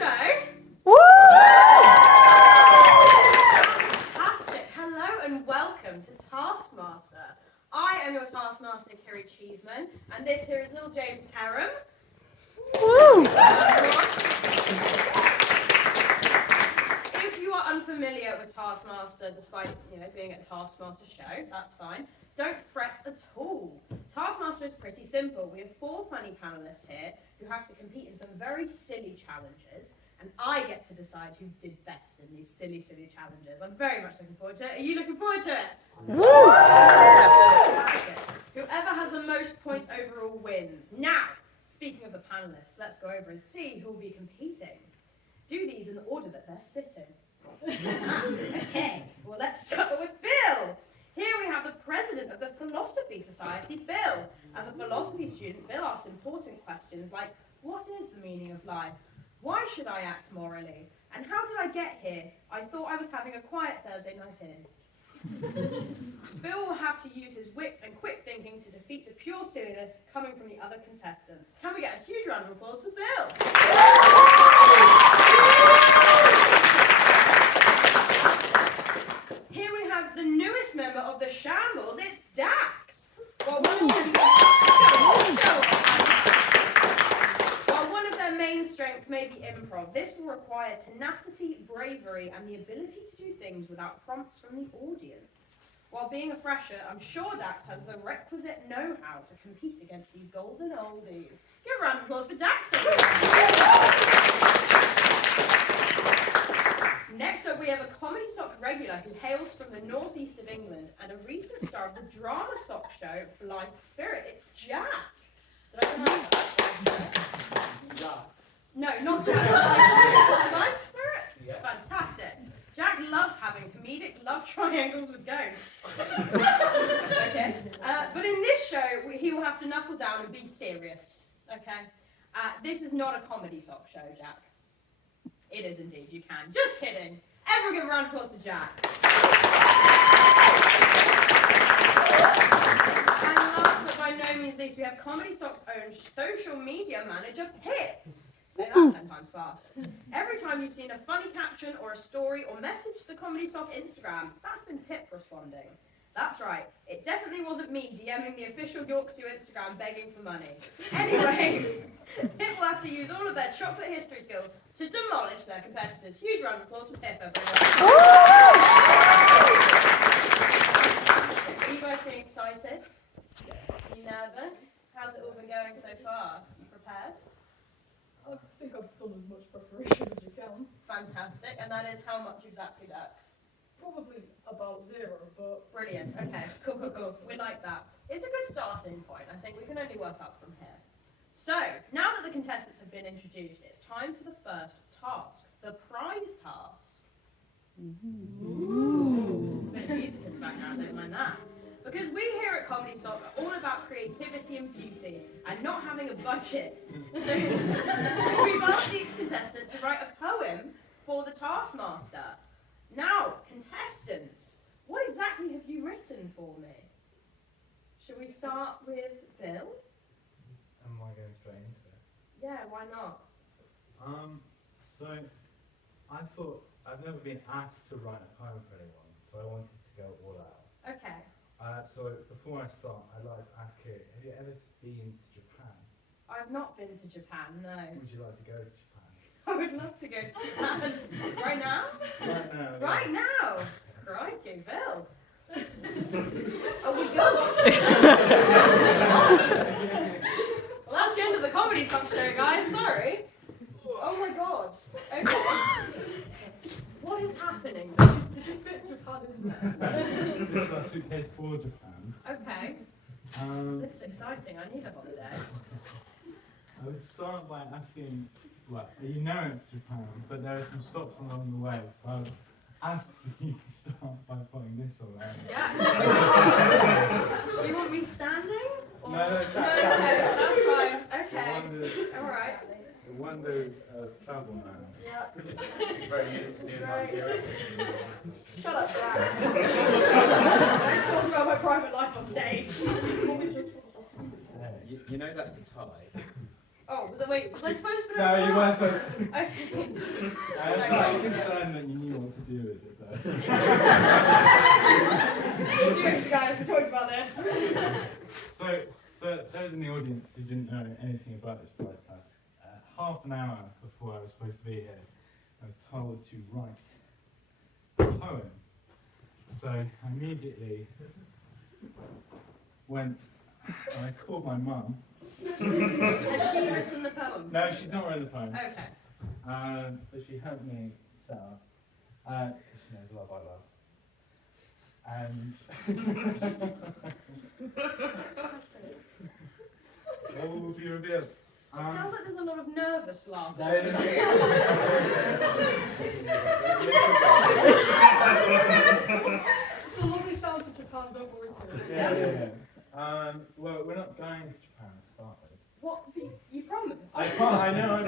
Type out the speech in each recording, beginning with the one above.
show? Woo! Fantastic. Hello and welcome to Taskmaster. I am your Taskmaster, Kiri Cheeseman, and this here is little James Karam. Woo! If you are unfamiliar with Taskmaster, despite being at a Taskmaster show, that's fine. Don't fret at all. Taskmaster is pretty simple. We have 4 funny panelists here who have to compete in some very silly challenges, and I get to decide who did best in these silly challenges. I'm very much looking forward to it. Are you looking forward to it? Woo! Whoever has the most points overall wins. Now, speaking of the panelists, let's go over and see who will be competing. Do these in the order that they're sitting. Okay, well let's start with Bill. Here we have the president of the Philosophy Society, Bill. As a philosophy student, Bill asks important questions like, what is the meaning of life? Why should I act morally? And how did I get here? I thought I was having a quiet Thursday night in. Bill will have to use his wits and quick thinking to defeat the pure silliness coming from the other contestants. Can we get a huge round of applause for Bill? Here we have the newest member of the Shambles, it's Dax. While one of their main strengths may be improv, this will require tenacity, bravery, and the ability to do things without prompts from the audience. While being a fresher, I'm sure Dax has the requisite know-how to compete against these golden oldies. Give a round of applause for Dax, everyone. Next up, we have a Comedy Sock regular who hails from the northeast of England and a recent star of the drama sock show Blind Spirit. It's Jack. Did I pronounce that? No, not Jack. Blind Spirit? Yeah. Fantastic. Jack loves having comedic love triangles with ghosts. Okay. But in this show, he will have to knuckle down and be serious. Okay. This is not a comedy sock show, Jack. It is indeed, you can. Just kidding. Everyone give a round of applause for Jack. And last but by no means least, we have Comedy Sock's own social media manager, Pip. Say that 10 times fast. Every time you've seen a funny caption or a story or message to the Comedy Sock Instagram, that's been Pip responding. That's right, it definitely wasn't me DMing the official York Zoo Instagram begging for money. Anyway, Pip will have to use all of their chocolate history skills to demolish their competitors. Huge round of applause for Pip, everyone. Are you guys feeling excited? Are you nervous? How's it all been going so far? You prepared? I think I've done as much preparation as you can. Fantastic. And that is how much exactly, Dax? Probably about 0, but... Brilliant. Okay. Cool. We like that. It's a good starting point. I think we can only work up from here. So, now that the contestants have been introduced, it's time for the first task, the prize task. Ooh. Bit of music in the background, don't mind that. Because we here at Comedy Sock are all about creativity and beauty, and not having a budget. So we've asked each contestant to write a poem for the Taskmaster. Now, contestants, what exactly have you written for me? Shall we start with Bill? Am I going straight into it? Yeah, why not? So I thought I've never been asked to write a poem for anyone, so I wanted to go all out. Okay. So before I start, I'd like to ask you, have you ever been to Japan? I've not been to Japan, no. Would you like to go to Japan? I would love to go to Japan. Right now? Right now. Right now? Crikey, Bill. Are we going? Well, that's the end of the Comedy Sock show, guys. Sorry. Oh my god. Okay. What is happening? Did you fit Japan in there? This is our suitcase for Japan. Okay. This is exciting. I need a holiday. I would start by asking, well, you know it's Japan, but there are some stops along the way, so I would ask for you to start by putting this all out. Yeah. Do you want me standing? Or... No, that's fine. Okay. All right. The wonders of travel man. Yeah. Very used to doing my gear. Shut up, Jack. Don't talk about my private life on stage. You know that's the tie. Oh, Wait, was I supposed to put it No, on you the weren't card? supposed to. Okay. I was quite concerned that you knew what to do with it though. Seriously, guys, we talked about this. So, for those in the audience who didn't know anything about this prize task, half an hour before I was supposed to be here, I was told to write a poem. So I immediately went and I called my mum. Has she written the poem? No, she's not written the poem. Okay. But she helped me set up. She knows a lot about that. And all will be revealed. It sounds like there's a lot of nervous laughter. It's the lovely sounds of Japan, don't worry. Yeah. Well, we're not going to Japan to start with. What? You promised? I know I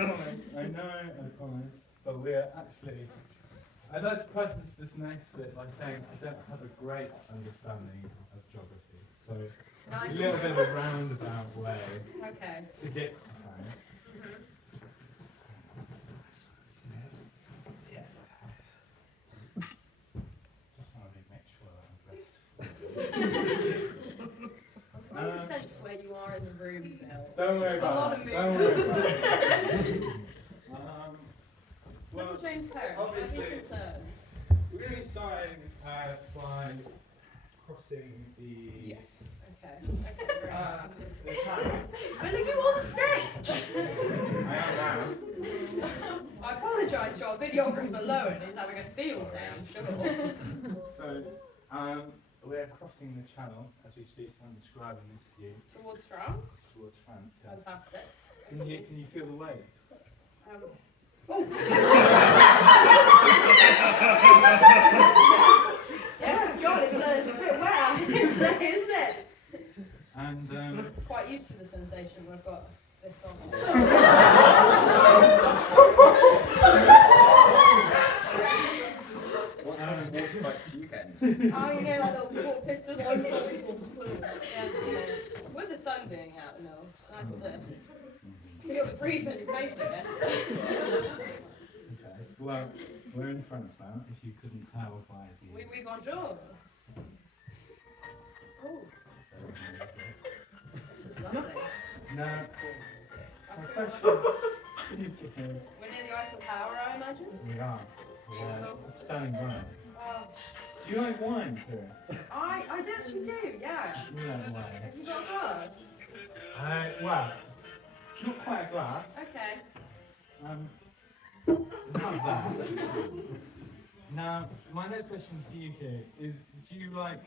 promised. But we're actually... I'd like to preface this next bit by saying I don't have a great understanding of geography. So a little bit of a roundabout way Okay. to get to Japan. Just want to make sure that I'm dressed. I'm trying to sense where you are in the room, Bill. Don't worry There's a about lot that. of Don't worry about it. Look Well, at James Perry. obviously- Don't be concerned. we're going to be starting by crossing the... Okay. Okay, great. the channel. When are you on stage? I am now. I apologise to our videographer Lowen, who's having a field day, I'm sure. So, we're crossing the channel as we speak. I'm describing this to you Towards France. towards France. Yeah. Fantastic. Can you feel the waves? Yeah, God, it's a bit wet out here today, isn't it? And Quite used to the sensation when I've got this on. What kind of water bikes do you get? Oh, you know, like little water pistols. Yeah, with the sun being out, no, it's nice to feel the breeze on your face again. okay. Well, we're in France now. If you couldn't tell by the... Oui, bonjour. Oh, this is lovely. No. My question is... We're near the Eiffel Tower, I imagine. We are. Beautiful. It's stunning wine. Oh, Do you like wine, Kira? I actually do, yeah. You like wine. Have you got a glass? Well, not quite a glass. Okay. Not that. Now, my next question for you, Kira, is do you like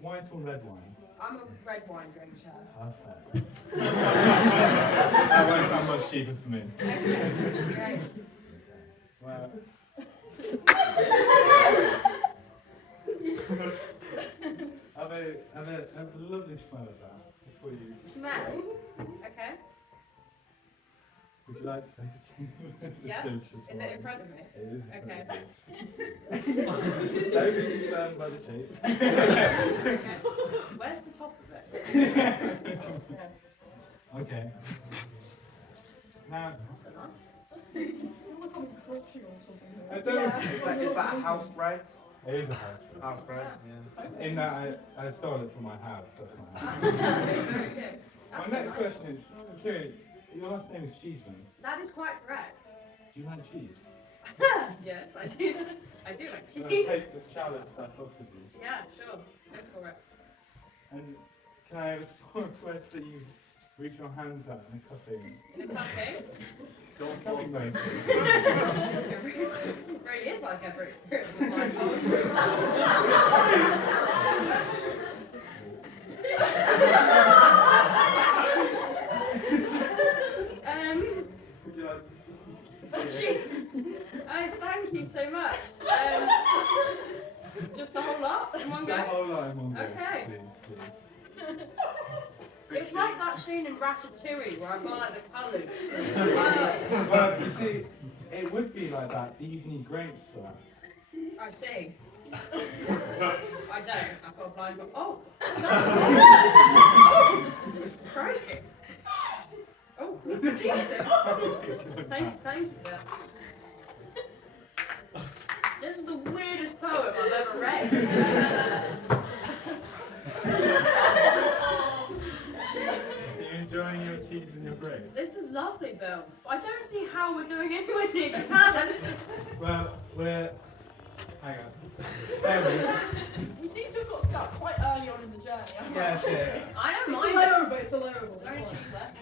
white or red wine? I'm a red wine drinker. Perfect. That won't sound much cheaper for me. Okay, great. Well, have a lovely smell of that before you. Smell? Okay. Would you like to taste the Yeah. delicious Is it wine? in front of me? It is. in Okay. front of you. Don't be concerned by the shape. Okay. Where's the top of it? Okay. Now, You look like crouching or something. I don't. Yeah. Is that a house bred? It is a house. House bred, yeah. In that I stole it from my house. That's my house. Very good. My That's next nice. question is, Kiri, your last name is Cheeseman. That is quite correct. Do you like cheese? Yes, I do. I do like Should I cheese. take this chalice back off of you? Yeah, sure. Go for it. And can I have a small request that you reach your hands out in a cupping? In a cupping. Cupping motion. It really is like ever experienced with blindfolds. Would you like to Thank you so much. Just the whole lot in one The go? whole line in one go, Okay. please. It's like that scene in Ratatouille where I've got like the colours. Well, you see, it would be like that, but you can eat grapes for that. I see. I don't. I've got a blind. Oh! Oh! Crikey! Oh! Thank you for that. This is the weirdest poem I've ever read. Are you enjoying your cheese and your grapes? This is lovely, Bill. I don't see how we're going anywhere near Japan. Well, we're... Hang on. There we go. We seem to have got stuck quite early on in the journey. Yes, yeah. I don't It's a mind it. layover, it's a layover. There's only cheese left.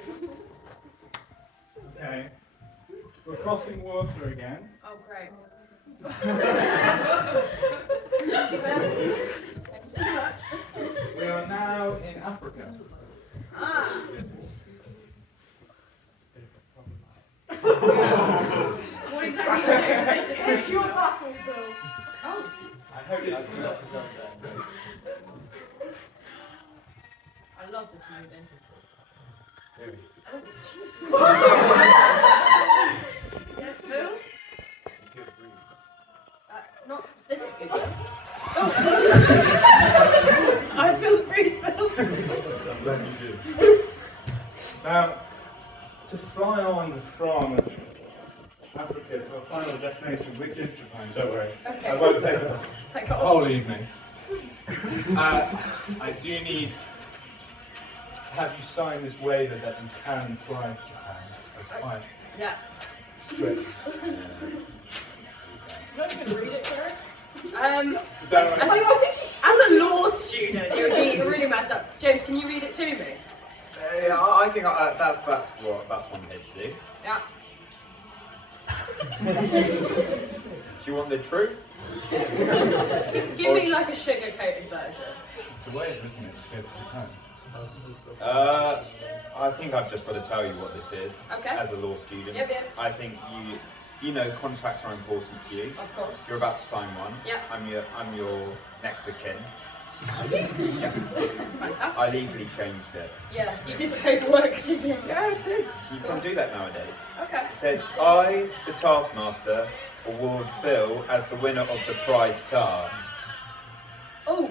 Okay. We're crossing water again. Oh, great. We are now in Africa. Ah. What exactly are you doing this? Pick your battles, Bill. I hope that's not the joke there. I love this movie. Oh, Jesus. Yes, Bill? Not specifically, Bill. Oh. I feel the breeze, Bill. I'm glad you do. Now, to fly on from Africa to our final destination, which is Japan, don't worry. Okay. I won't take the Thank God. whole evening. I do need to have you sign this waiver that you can fly to Japan. It's quite Yeah. strict. You're not going to read it first? Don't I think as a law student, you would be really messed up. James, can you read it to me? Yeah, I think that's one page to do. Yeah. Do you want the truth? Give me like a sugar-coated version. It's a waiver, isn't it, to go to Japan? I think I've just got to tell you what this is. Okay. As a law student. Yep. I think you know contracts are important to you. Of course. You're about to sign one. Yeah. I'm your next of kin. Fantastic. I legally changed it. Yeah, you did the paperwork, did you? Yeah, I did. You can't do that nowadays. Okay. It says, I, the Taskmaster, award Bill as the winner of the prize task. Oh,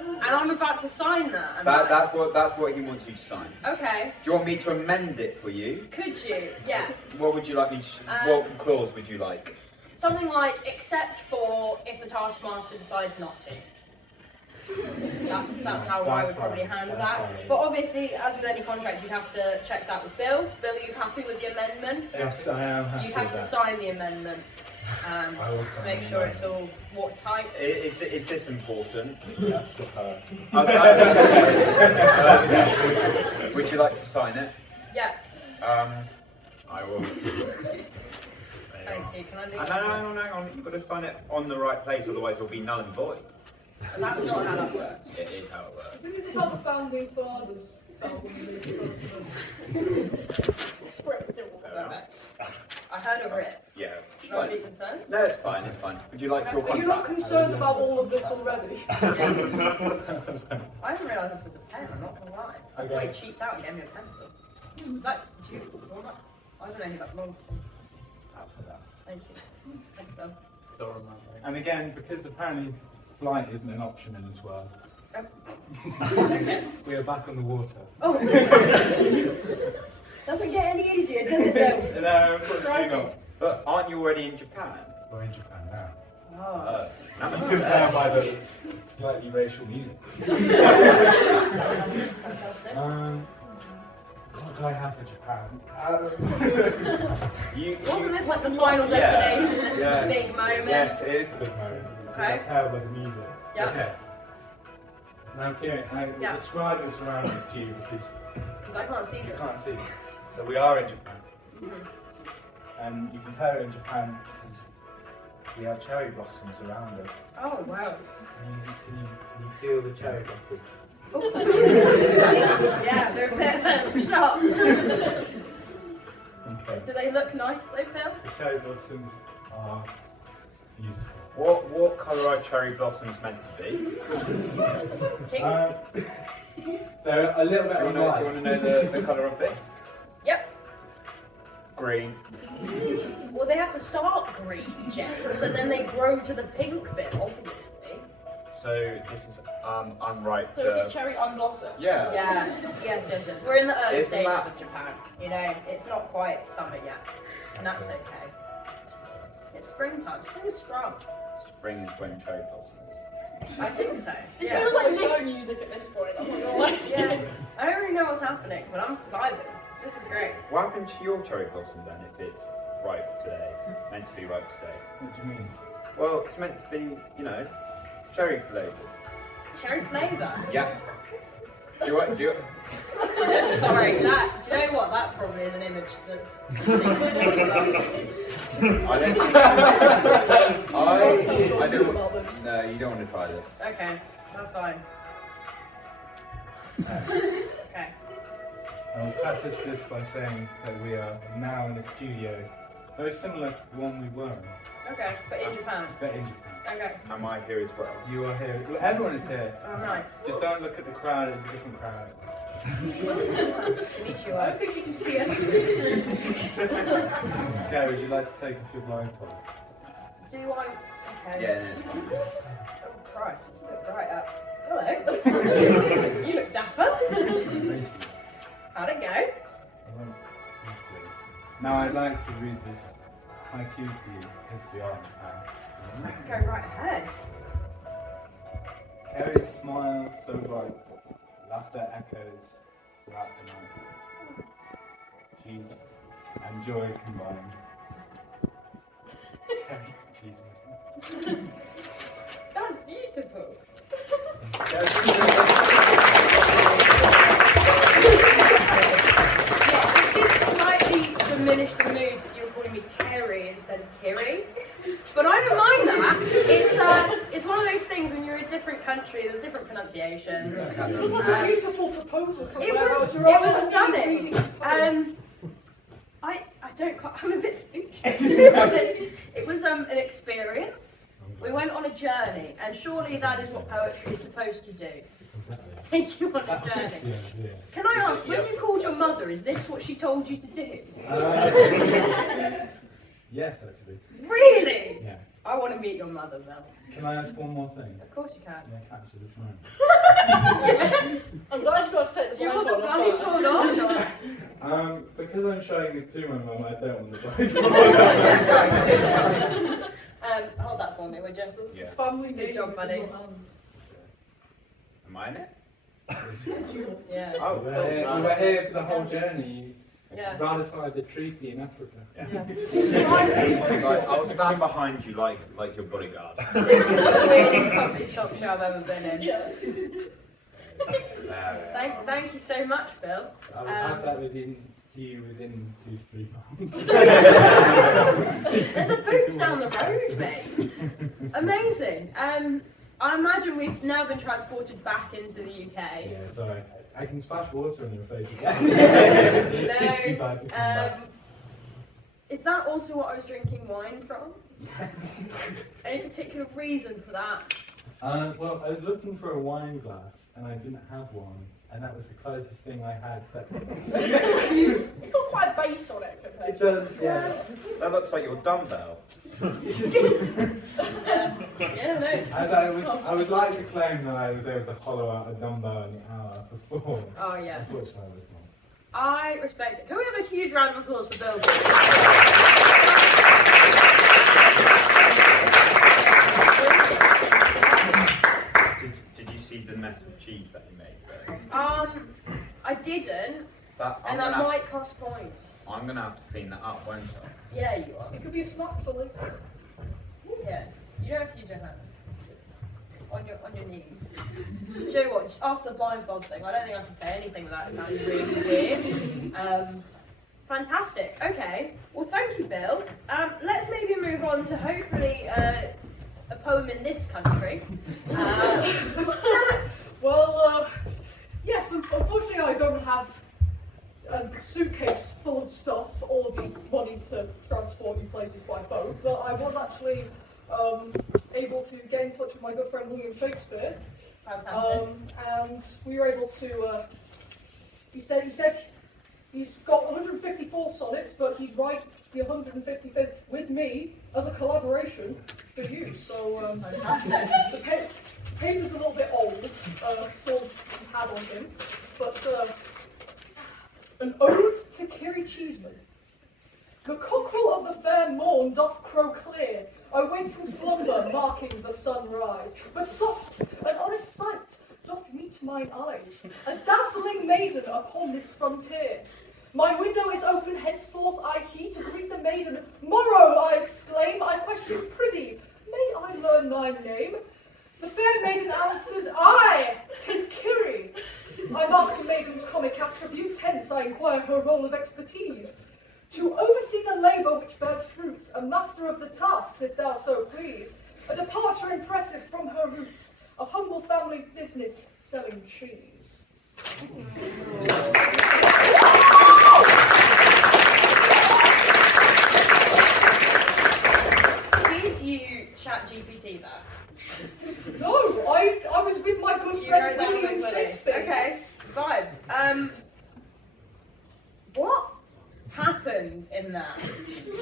and I'm about to sign that. That's what he wants you to sign. Okay. Do you want me to amend it for you? Could you? Yeah. What would you like me to? What clause would you like? Something like, except for if the Taskmaster decides not to. That's how I would probably handle that. But obviously, as with any contract, you'd have to check that with Bill. Bill, are you happy with the amendment? Yes, I am happy You with have to that. sign the amendment. I will sign Make the sure it's amendment. all watertight. Is this important? That's the part. Would you like to sign it? Yeah. I will. Thank you. Can I leave? No, hang on. You've got to sign it on the right place, otherwise it'll be null and void. That's not how that works. It is how it works. This is how the founding fathers felt when they first Spread still will go Okay. I heard of it. Yeah. Should I be concerned? No, it's fine. It's fine. Would you like your Are you not contract? concerned about all of this already? Yeah. I didn't realise this was a pen, I'm not gonna lie. I thought he cheaped out and gave me a pencil. Is that you? Or not? I don't know who that belongs to. Thank you. Thanks, Bill. So romantic. And again, because apparently flight isn't an option in this world, Okay. we are back on the water. Oh. Doesn't get any easier, does it, Bill? No, unfortunately not. But aren't you already in Japan? We're in Japan now. Oh. That You must can be tell by the slightly racial music. Fantastic. What do I have for Japan? Wasn't this like the final destination? This was the Yes. big moment? Yes, it is. The big moment. You Okay. can tell by the music. Yeah. Okay. Now, Kieran, I will Yeah. describe the surroundings to you because Because I can't see you them. can't see. So we are in Japan. Mhm. And you can tell we're in Japan because we have cherry blossoms around us. Oh, wow. Can you feel the cherry blossoms? Yeah, they're a bit sharp. Okay. Do they look nice, though, Phil? The cherry blossoms are beautiful. What colour are cherry blossoms meant to be? Pink? They're a little bit Do you want to know the colour of this? Yep. Green. Well, they have to start green, James, and then they grow to the pink bit, obviously. So this is unripe. So is it cherry and blossom? Yeah. Yeah, yes. We're in the early Isn't stages that- of Japan. You know, it's not quite summer yet, and that's okay. It's springtime. Spring is strong. Spring is when cherry blossoms. I think so. It Yeah. feels like show music at this point. I'm not gonna lie to you. Yeah. I don't really know what's happening, but I'm vibing. This is great. What happened to your cherry blossom then if it's ripe today? Meant to be ripe today? What do you mean? Well, it's meant to be, you know, cherry flavoured. Cherry flavour. Yeah. Do you want? Sorry, that. Do you know what? That probably is an image that's. I don't think. I don't. No, you don't want to try this. Okay, that's fine. Okay. I'll preface this by saying that we are now in a studio very similar to the one we were in, Okay, but in Japan. but in Japan. Okay. Am I here as well? You are here. Well, everyone is here. Oh, nice. Just don't look at the crowd. It's a different crowd. Meet you I up. don't think you can see anything. Gary, would you like to take off your blindfold? Do I? Okay. Yeah, it's fine. Oh Christ, it's a bit bright up. Hello. You look dapper. Thank you. How'd it go? Well, thank you. Now I'd like to read this haiku to you, as we are in Japan. Go right ahead. Harry's smile so bright, laughter echoes throughout the night. Cheese and joy combined. Harry, cheese. That's beautiful. Yeah, it did slightly diminish the mood that you were calling me Kerry instead of Kiri. But I don't mind that. It's one of those things when you're in a different country, there's different pronunciations. Look like a beautiful proposal from It where was I was stunning. I don't quite, I'm a bit speechless. It was an experience. We went on a journey, and surely that is what poetry is supposed to do. Exactly. Take you on a That's the journey. idea. Can I ask, when you called your mother, is this what she told you to do? Yes, actually. Really? Yeah. I want to meet your mother, Mel. Can I ask one more thing? Of course you can. Can I capture this moment? Yes. I'm glad you got to take Do the you want the blindfold blindfold off. on? Because I'm showing this to my mum, I don't want the blindfold. Hold that for me, would you? Yeah. Family Good name job, is buddy. in your hands. Am I in it? Yeah. Oh, We were here for the whole journey. Yeah. Ratified the treaty in Africa. Yeah. Like, I'll stand behind you like your bodyguard. This is the weirdest coffee shop show I've ever been in. Yes. Thank you so much, Bill. I will have that to you within 2-3 months. There's a boots down the road, mate. Amazing. I imagine we've now been transported back into the UK. Yeah, sorry. I can splash water on your face again. It's too bad to come back. Is that also what I was drinking wine from? Yes. Any particular reason for that? Well, I was looking for a wine glass and I didn't have one, and that was the closest thing I had. It's got quite a base on it compared It to. does, yeah. That looks like your dumbbell. Yeah, no. As I would like to claim that I was able to hollow out a dumbbell in the hour before. Oh, yeah. Unfortunately, I was not. I respect it. Can we have a huge round of applause for Bill? Did you see the mess of cheese that you made? I didn't, That, and that might cost points. I'm gonna have to clean that up, won't I? Yeah, you are. It could be a snack for later. Yeah. You don't have to use your hands. Just on your knees. Do you know what? Just after the blindfold thing, I don't think I can say anything without it sounding really weird. Fantastic. Okay. Well, thank you, Bill. Let's maybe move on to hopefully a poem in this country. Max. Well, yes, unfortunately I don't have a suitcase full of stuff or the money to transport you places by boat, but I was actually able to get in touch with my good friend William Shakespeare, Fantastic. and we were able to, he said he's got 154 sonnets, but he's write the 155th with me as a collaboration for you, so Fantastic. paper's a little bit old, so he had on him, but an ode to Kiri Cheeseman. The cockerel of the fair morn doth crow clear. I wake from slumber, marking the sunrise. But soft, an honest sight doth meet mine eyes, a dazzling maiden upon this frontier. My window is open, henceforth I heed to greet the maiden. Morrow, I exclaim, I question, prithee, may I learn thy name? The fair maiden answers, aye, 'tis Kiri. I mark the maiden's comic attributes, hence I inquire her role of expertise. To oversee the labour which bears fruits, a master of the tasks, if thou so please. A departure impressive from her roots, a humble family business selling cheese. Did you chat GPT that? No, I was with my good friend William Shakespeare. Okay, vibes. What happened in that?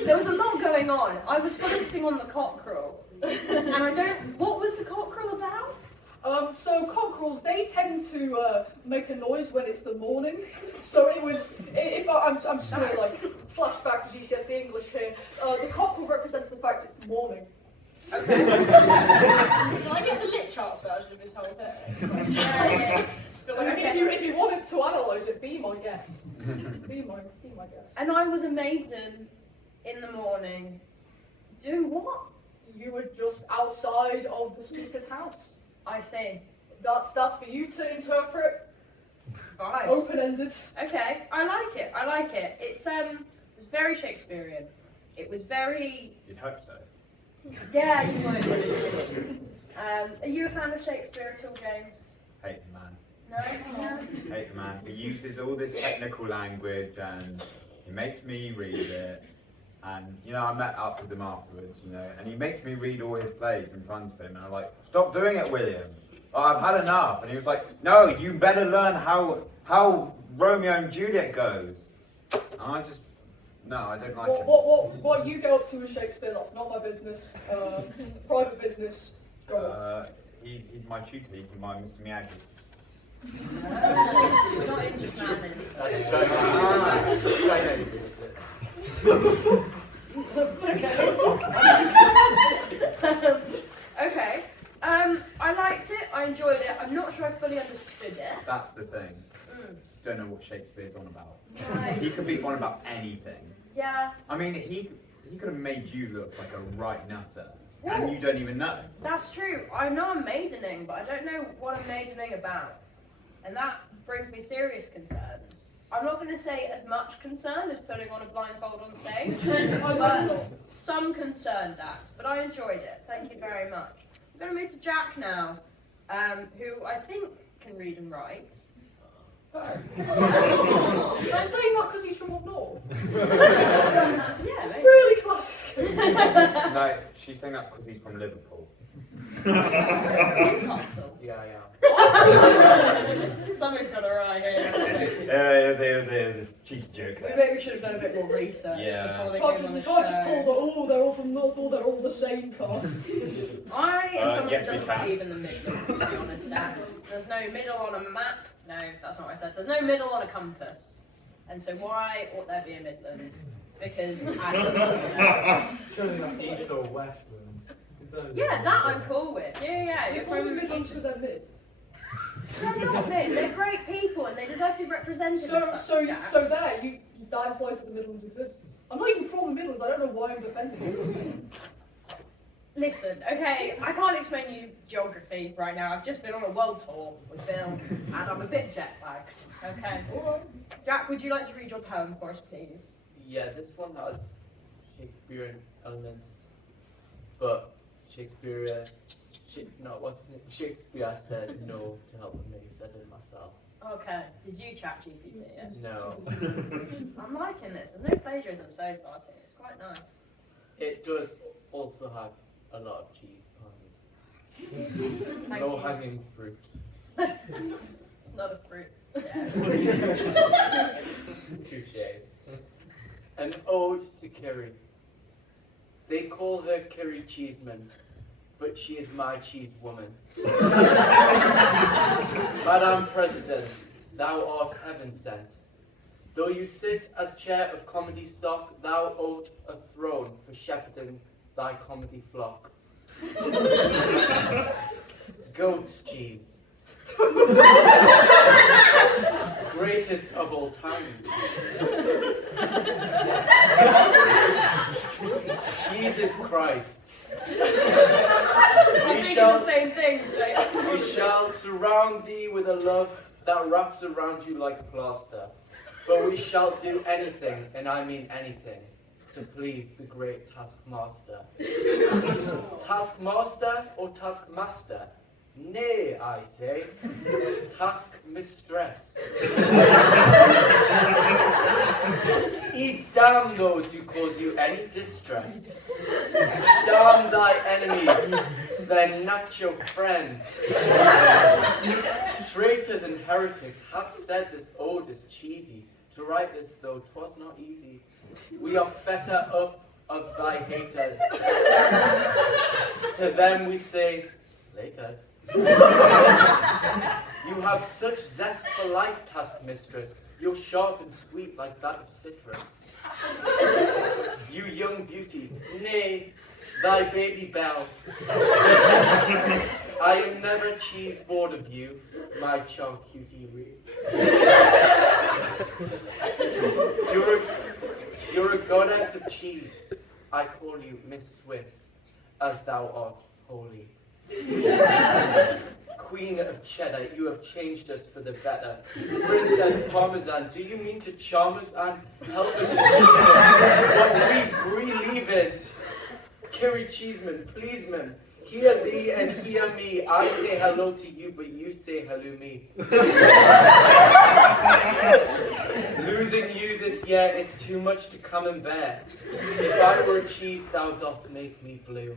There was a lot going on. I was focusing on the cockerel, and I don't. What was the cockerel about? So cockerels, they tend to make a noise when it's the morning. So it was. I'm just going to like flashback to GCSE English here. The cockerel represents the fact it's the morning. Okay. Can I get the lit charts version of this whole thing? If you wanted to analyse it, be my guest. Be my guest. And I was a maiden in the morning. Do what? You were just outside of the speaker's house. I see. That's for you to interpret. Vibes. Open-ended. Okay, I like it. It was very Shakespearean. It was very. You'd hope so. Yeah, you would. Are you a fan of Shakespeare at all, James? Hate the man. No? Hate the man. He uses all this technical language and he makes me read it. And, you know, I met up with him afterwards, you know, and he makes me read all his plays in front of him. And I'm like, stop doing it, William. Oh, I've had enough. And he was like, no, you better learn how Romeo and Juliet goes. And I just, no, I don't like it. What you go up to with Shakespeare, that's not my business. Private business, go on. He's my tutor, he's my Mr. Miyagi. You're not into Okay. I liked it. I enjoyed it. I'm not sure I fully understood it. That's the thing. Don't know what Shakespeare's on about. Right. He could be on about anything. Yeah. I mean, he could have made you look like a right nutter, Well, and you don't even know. that's true. I know I'm maidening, but I don't know what I'm maidening about. And that brings me serious concerns. I'm not going to say as much concern as putting on a blindfold on stage, but some concern, Dax. But I enjoyed it. Thank you very much. I'm going to move to Jack now, who I think can read and write. I'm saying that because he's from up north. Yeah, maybe. Really classic. No, she's saying that because he's from Liverpool. Newcastle. Yeah. Something's got awry here. It was this cheeky joke. We maybe should have done a bit more research Yeah. before they You came on the can't just show. pull they're all from North, they're all the same card. I am someone yes, that we doesn't can. believe in the Midlands, to be honest, Dax. There's no middle on a map. No, that's not what I said. There's no middle on a compass. And so why ought there be a Midlands? Because I don't know. Surely like east or west. Yeah, that I'm cool with. Yeah. You're All the from Midlands because they're mid. They're not mid. They're great people and they deserve to be represented as such, So Dax. there, that implies that the Midlands exists. I'm not even from the Midlands, I don't know why I'm defending it. Listen, okay, I can't explain you geography right now. I've just been on a world tour with Bill, and I'm a bit jet lagged. Okay. Jack, would you like to read your poem for us, please? Yeah, this one has Shakespearean elements, but Shakespeare said no to help me, he said it myself. Okay. Did you chat GPT it? No. I'm liking this. There's no plagiarism so far, Tim. It's quite nice. It does also have a lot of cheese puns. Thank No you. hanging fruit. It's not a fruit. Yeah. Touche. An ode to Kerry. They call her Kerry Cheeseman. but she is my cheese woman. Madam President, thou art heaven sent. Though you sit as chair of comedy stock, thou art a throne for shepherding thy comedy flock. Goat's cheese. Greatest of all time. Jesus Christ. I'm thinking the same thing, Jake. We shall surround thee with a love that wraps around you like a plaster. For we shall do anything, and I mean anything, to please the great Taskmaster. Taskmaster or Taskmaster? Nay, I say, Taskmistress. Damn those who cause you any distress. Damn thy enemies, they're not your friends. Traitors and heretics hath said this ode is cheesy. To write this, though 'twas not easy. We are fetter up of thy haters. To them we say, laters. You have such zest for life, taskmistress. You're sharp and sweet like that of citrus. You young beauty, nay, thy baby belle. I am never cheese bored of you, my child cutie wee. You're a goddess of cheese. I call you Miss Swiss, as thou art holy. Queen of cheddar, you have changed us for the better. Princess Parmesan, do you mean to charm us and help us achieve what we believe in? Curry Cheeseman, pleaseman, hear thee and hear me. I say hello to you, but you say hello me. Losing you this year, it's too much to come and bear. If I were a cheese, thou doth make me blue.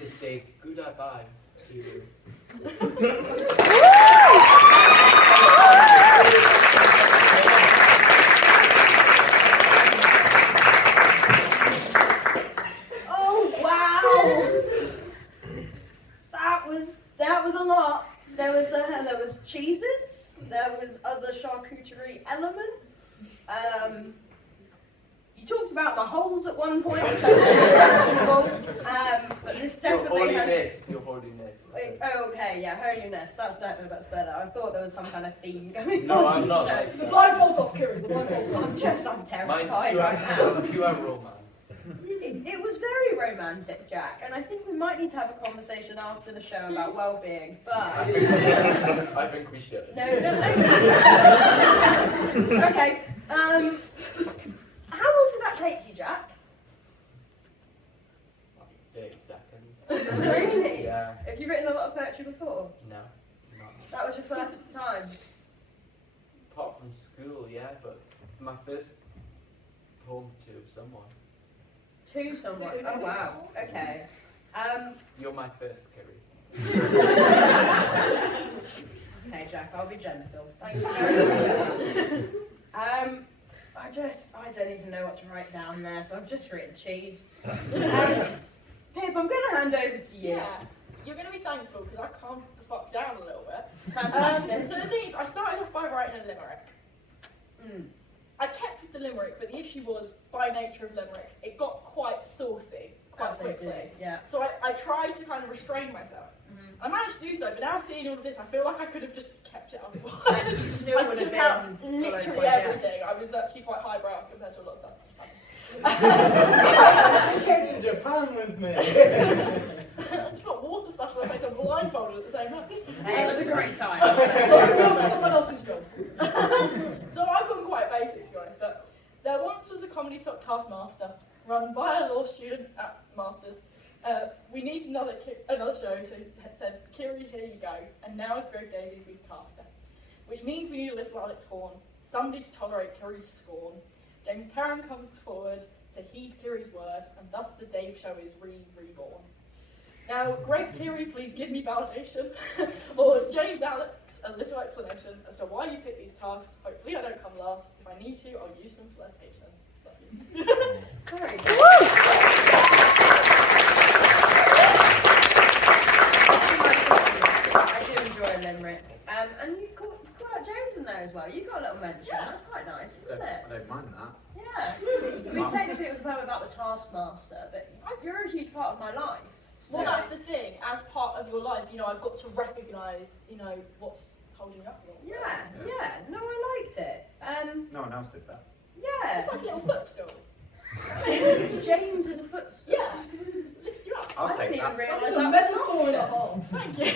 To say goodbye to you. Oh wow! That was a lot. There was cheeses. There was other charcuterie elements. You talked about the holes at one point, which I thought was questionable. But this definitely has. Your holiness. Wait, oh, okay, yeah, holiness. That's better. That's better. I thought there was some kind of theme going No, on. I'm not. The blindfold's off, Kieran. The blindfold's off. I'm terrified My right now. pure romance. It was very romantic, Jack, and I think we might need to have a conversation after the show about well-being. But I think we should. no. Okay. How long did that take you, Jack? 30 seconds. Really? Yeah. Have you written a lot of poetry before? No. Not. That was your first time. Apart from school, yeah, but my first poem to someone. To someone. Oh wow. Okay. You're my first, Kerry. Okay, Jack. I'll be gentle. Thank you very much. I don't even know what to write down there, so I've just written cheese. Pip, I'm going to hand over to you. Yeah, you're going to be thankful because I calmed the fuck down a little bit. Fantastic. So the thing is, I started off by writing a limerick. Mm. I kept with the limerick, but the issue was, by nature of limericks, it got quite saucy quite As they quickly. do, yeah. So I tried to kind of restrain myself. I managed to do so, but now seeing all of this, I feel like I could have just kept it as it was. You still I would have took out been literally everything. I was actually quite highbrow compared to a lot of stuff. Came to Japan with me. I just got water splashed on my face and blindfolded at the same time. Hey, it was a great time. So someone else's job. So I've gone quite basic, to be honest, but there once was a comedy stock Taskmaster run by a law student at Masters. We need another show, so it said, Kiri, here you go, and now it's Greg Davies with Caster. Which means we need a little Alex Horn, somebody to tolerate Kiri's scorn. James Perrin comes forward to heed Kiri's word, and thus the Dave show is reborn. Now, Greg Kiri, please give me validation, or James Alex, a little explanation as to why you pick these tasks. Hopefully I don't come last. If I need to, I'll use some flirtation. Love you. Very good. call out James in there as well. You got a little mention. Yeah. That's quite nice, I isn't it? don't mind that. Yeah. I mean, technically it was about the Taskmaster, but you're a huge part of my life. So. Well, that's the thing. As part of your life, you know, I've got to recognise, you know, what's holding you up a little bit. Yeah. No, I liked it. No one else did that. Yeah. It's like a little footstool. James is a footstool. Yeah. Lift you up. I'll I didn't take even that. realise That's that a was metaphor in a an whole. Thank you.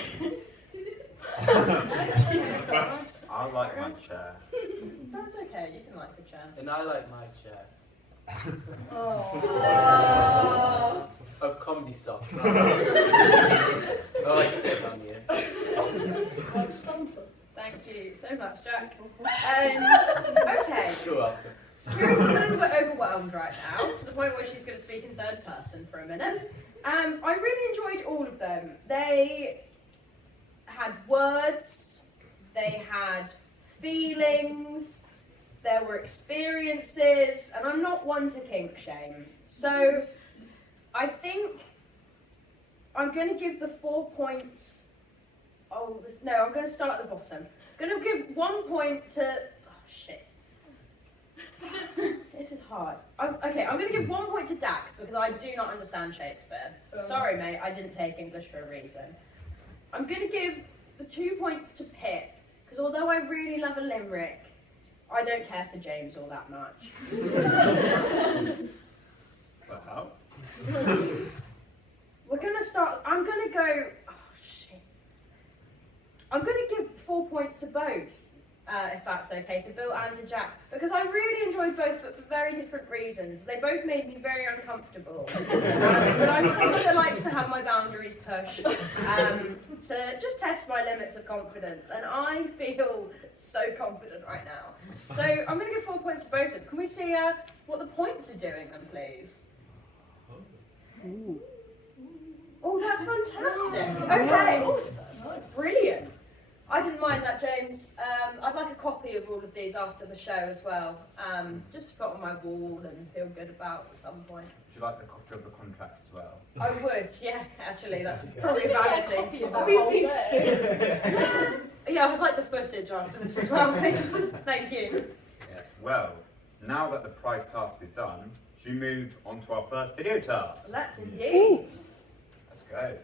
I like my chair. That's okay, you can like a chair. And I like my chair. Oh. Of comedy soft. I like to sit on you. Thank you so much, Jack. Okay. You're welcome. Kira's a little bit overwhelmed right now, to the point where she's going to speak in third person for a minute. I really enjoyed all of them. They had words, they had feelings, there were experiences, and I'm not one to kink shame. So I think I'm going to give the 4 points. I'm going to start at the bottom. I'm going to give 1 point to. Oh, shit. This is hard. I'm going to give 1 point to Dax because I do not understand Shakespeare. Sorry, mate, I didn't take English for a reason. I'm going to give the 2 points to Pip because although I really love a limerick, I don't care for James all that much. But how? We're going to start. I'm going to go. Oh, shit. I'm going to give 4 points to both. If that's okay, to Bill and to Jack, because I really enjoyed both, but for very different reasons. They both made me very uncomfortable. But I'm someone that likes to have my boundaries pushed, to just test my limits of confidence, and I feel so confident right now. So I'm going to give 4 points to both of them. Can we see what the points are doing then, please? Oh, that's fantastic. Okay, brilliant. I didn't mind that, James. I'd like a copy of all of these after the show as well, just to put on my wall and feel good about at some point. Would you like the copy of the contract as well? I would, yeah, actually, that's Probably probably a get valid a thing. copy of that We whole think day. Yeah, I'd like the footage after this as well, please. Thank you. Yes. Well, now that the prize task is done, should we move on to our first video task? Let's indeed. Let's go.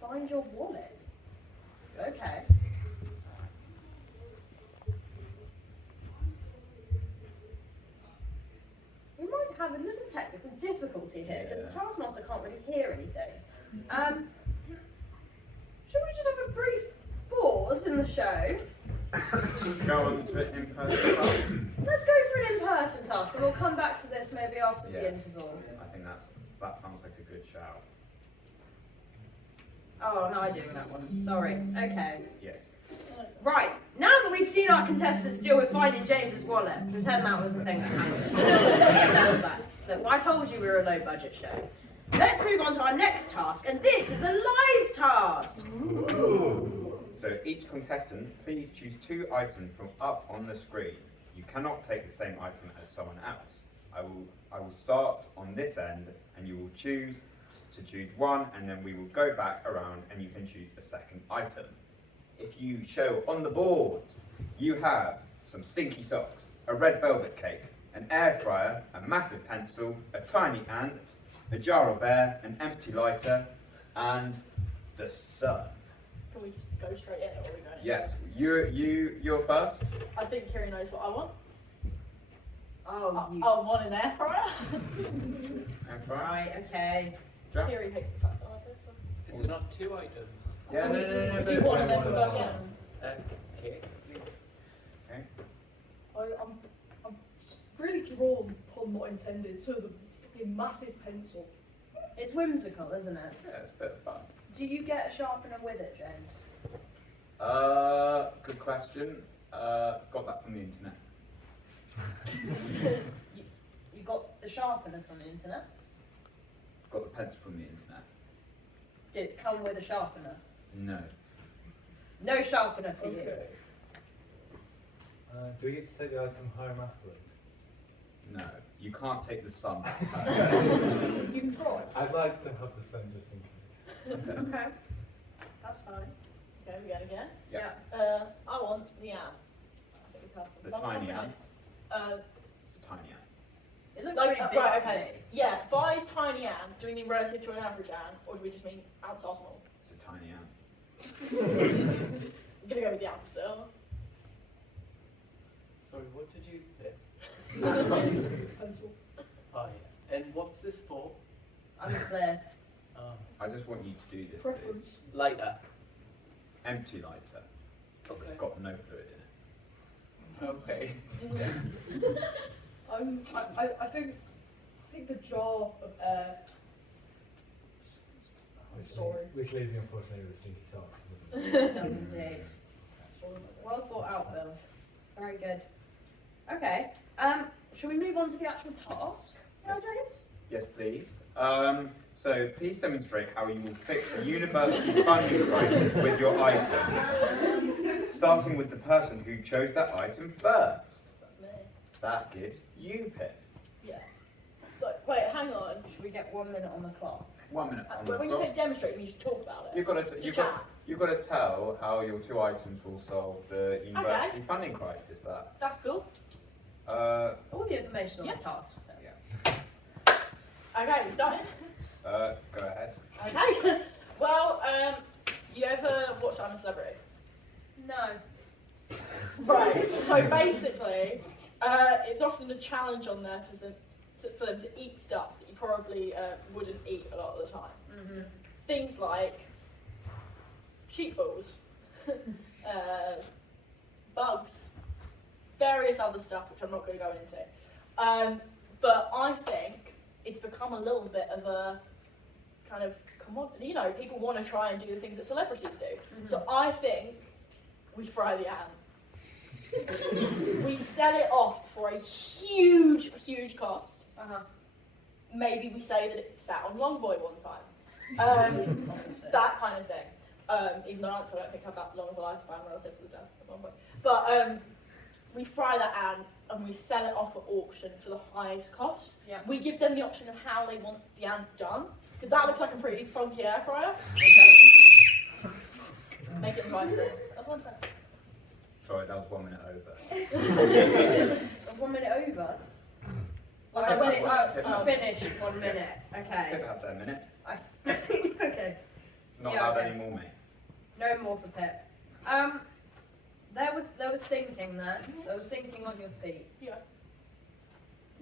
Find your wallet. Okay. We might have a little technical difficulty here because the Taskmaster can't really hear anything. Should we just have a brief pause in the show? Go on to an in-person task. Let's go for an in-person task and we'll come back to this maybe after the interval. I think that sounds like a good shout. Oh, no, I'm doing that one. Sorry. Okay. Yes. Right, now that we've seen our contestants deal with finding James's wallet, pretend that was the thing that happened. Look, I told you we were a low budget show. Let's move on to our next task, and this is a live task. So each contestant, please choose 2 items from up on the screen. You cannot take the same item as someone else. I will start on this end, and you will choose 1, and then we will go back around, and you can choose a second item. If you show on the board, you have some stinky socks, a red velvet cake, an air fryer, a massive pencil, a tiny ant, a jar of air, an empty lighter, and the sun. Can we just go straight in, or are we going? Yes, you're first. I think Kiri knows what I want. Oh, you... I want an air fryer. Air fryer. Right, okay. Jack? Kiri hates the fact that I have air fryer. Is it not 2 items? Yeah, no. Do you want and then we go again? Okay, please. Okay. drawn, pun not intended, to the fucking massive pencil. It's whimsical, isn't it? Yeah, it's a bit of fun. Do you get a sharpener with it, James? Good question. Got that from the internet. You got the sharpener from the internet? Got the pencil from the internet. Did it come with a sharpener? No. No sharpener for you. Okay. Do we get to take the item home afterwards? No. You can't take the sun. You can try. I'd like to have the sun just in case. Okay. That's fine. Okay, we go again. Yeah. I want the ant. I think we passed The some. tiny ant. Uh, It's a tiny ant. It looks like, really big right, to okay. me. Yeah, by tiny ant, do we mean relative to an average ant, or do we just mean ants are small? It's a tiny ant. I'm gonna go with the ant still. Sorry, what did you pick? Pencil. Oh yeah. And what's this for? Unclear. I just want you to do this, Preference. please. Lighter. Empty lighter. Okay. It's got no fluid in it. Okay. I think the jar of air. Sorry. Which leaves you unfortunately with stinky socks. It does indeed. Well thought out, Bill. Very good. Okay. Shall we move on to the actual task now, James? Yes, please. So please demonstrate how you will fix the university funding crisis with your items, starting with the person who chose that item first. That's me. That gives you pick. Yeah. So, wait, hang on. Should we get 1 minute on the clock? 1 minute. on the When you clock. say demonstrate, you mean just talk about it? You've got to chat. tell how your 2 items will solve the university funding crisis. That's cool. All the information on Yeah. the task. Okay, we started. Go ahead. Okay. Well, you ever watched I'm a Celebrity? No. Right. So basically, it's often a challenge on there for them to eat stuff that you probably wouldn't eat a lot of the time. Mm-hmm. Things like sheep balls, bugs, various other stuff which I'm not going to go into. But I think it's become a little bit of a kind of commodity. You know, people want to try and do the things that celebrities do. Mm-hmm. So I think we fry the ant. We sell it off for a huge, huge cost. Uh-huh. Maybe we say that it sat on Longboy one time. That kind of thing. Even though ants I don't think have that long of a lifespan relative to the death of Longboy. But we fry that ant and we sell it off at auction for the highest cost. Yeah. We give them the option of how they want the ant done. Because that looks like a pretty funky air fryer. Make it into ice cream. That's one time. Sorry, that was 1 minute over. 1 minute over? Oh, I wait, you finished 1 minute. Okay. Could have that a minute. Okay. Not Yeah, allowed okay. any more, mate. No more for Pip. There was thinking there. There was thinking on your feet. Yeah.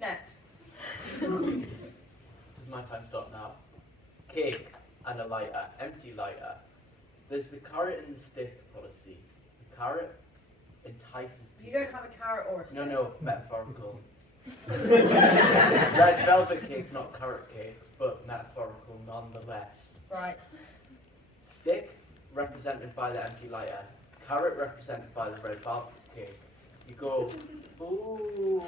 Next. Does my time start now? Cake and a lighter, empty lighter. There's the carrot and the stick policy. The carrot entices You people. don't have a carrot or a stick. No, metaphorical. Red velvet cake, not carrot cake, but metaphorical nonetheless. Right. Stick, represented by the empty lighter. Carrot, represented by the red velvet cake. You go, ooh,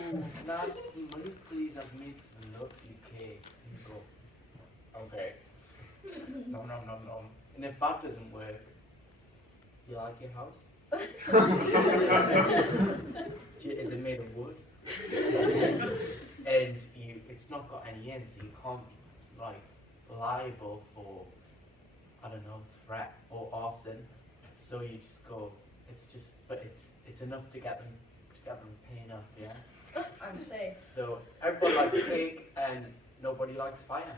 nice money please, I've made some lovely cake. And you go, okay. No. And if that doesn't work, you like your house? Is it made of wood? And it's not got any ends, so you can't be liable for, I don't know, threat or arson. So you just go, it's enough to get them paying up, yeah? I'm safe. So everybody likes cake and nobody likes fire.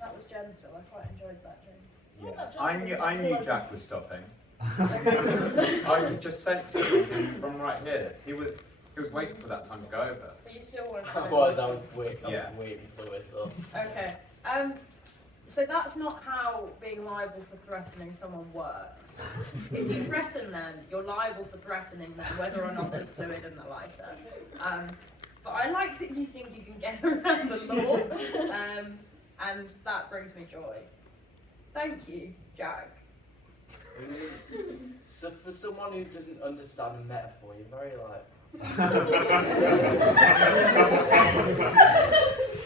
That was gentle. I quite enjoyed that, James. Yeah. I knew Jack was stopping. I could just sense it from right here. He was waiting for that time to go over. But you still want to I was waiting for the whistle. Okay. So that's not how being liable for threatening someone works. If you threaten them, you're liable for threatening them, whether or not there's fluid in the lighter. But I like that you think you can get around the law, and that brings me joy. Thank you, Jack. So for someone who doesn't understand a metaphor, you're very like...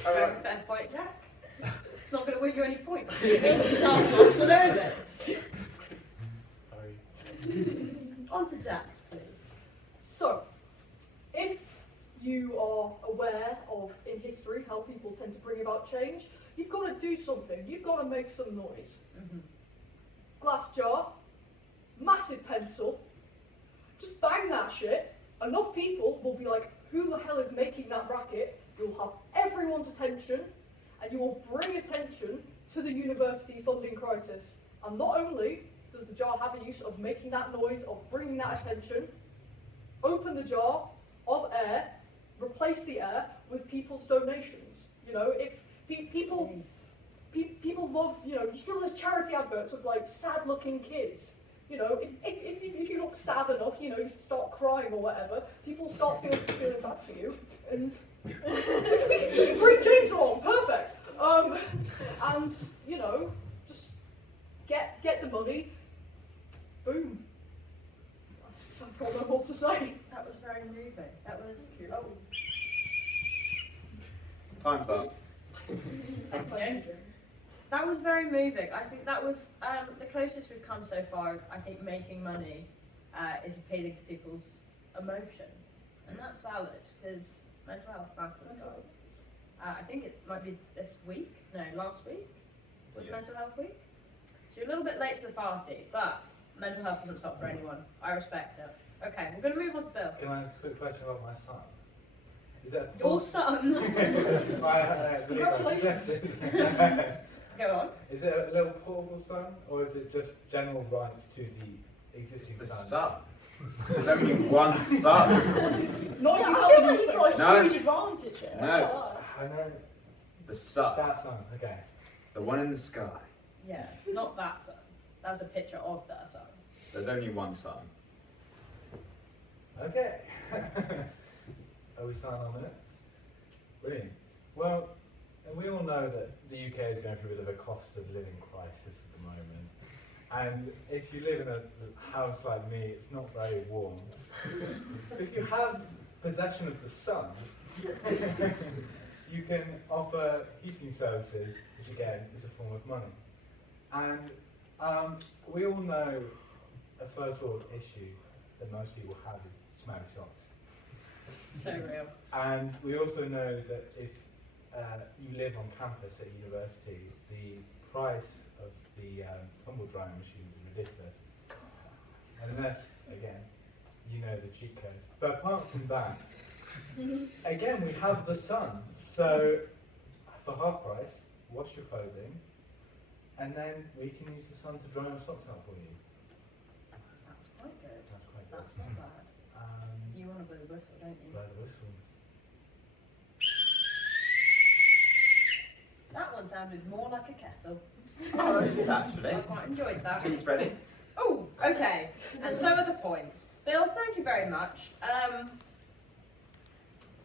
Alright. Fair point, Jack. It's not going to win you any points. Taskmaster knows it. Sorry. On to Dax, please. So, if you are aware of, in history, how people tend to bring about change, you've got to do something. You've got to make some noise. Glass jar, massive pencil, just bang that shit. Enough people will be like, who the hell is making that racket? You'll have everyone's attention, and you will bring attention to the university funding crisis. And not only does the jar have a use of making that noise, of bringing that attention, open the jar of air, replace the air with people's donations. You know, if people love, you know, you see all those charity adverts of like sad-looking kids. You know, if you look sad enough, you know, you start crying or whatever, people start feeling bad for you, and bring James along, perfect. And you know, just get the money, boom. I've got no more to say. That was very moving. That was oh. Time's up. That was very moving. I think that was the closest we've come so far. I think making money is appealing to people's emotions, and that's valid because mental health matters, guys. I think it might be this week. No, last week was Mental Health Week. So you're a little bit late to the party, but mental health doesn't stop for anyone. I respect it. Okay, we're going to move on to Bill. Can I ask a quick question about my son? Is that Your son. Congratulations. Go on. Is it a little portable sun, or is it just general rights to the existing It's the sun? sun. There's only one sun. Not Yeah, if you I have feel a like he's got a No. huge advantage here. No. I know The sun. that sun. Okay. The one in the sky. Yeah, not that sun. That's a picture of that sun. There's only one sun. Okay. Are we starting on it? Brilliant. Well, and we all know that the UK is going through a bit of a cost of living crisis at the moment. And if you live in a house like me, it's not very warm. But if you have possession of the sun, you can offer heating services, which again is a form of money. And we all know a first world issue that most people have is smelly socks. So real. And we also know that if you live on campus at university, the price of the tumble drying machines is ridiculous. Unless, again, you know the cheat code. But apart from that, again, we have the sun. So for half price, wash your clothing, and then we can use the sun to dry our socks out for you. That's quite good. That's quite good. That's not bad. You want to blow the whistle, don't you? Blow the whistle. That one sounded more like a kettle. Oh, it did actually. I quite enjoyed that. Tea's ready. Oh, okay. And so are the points. Bill, thank you very much.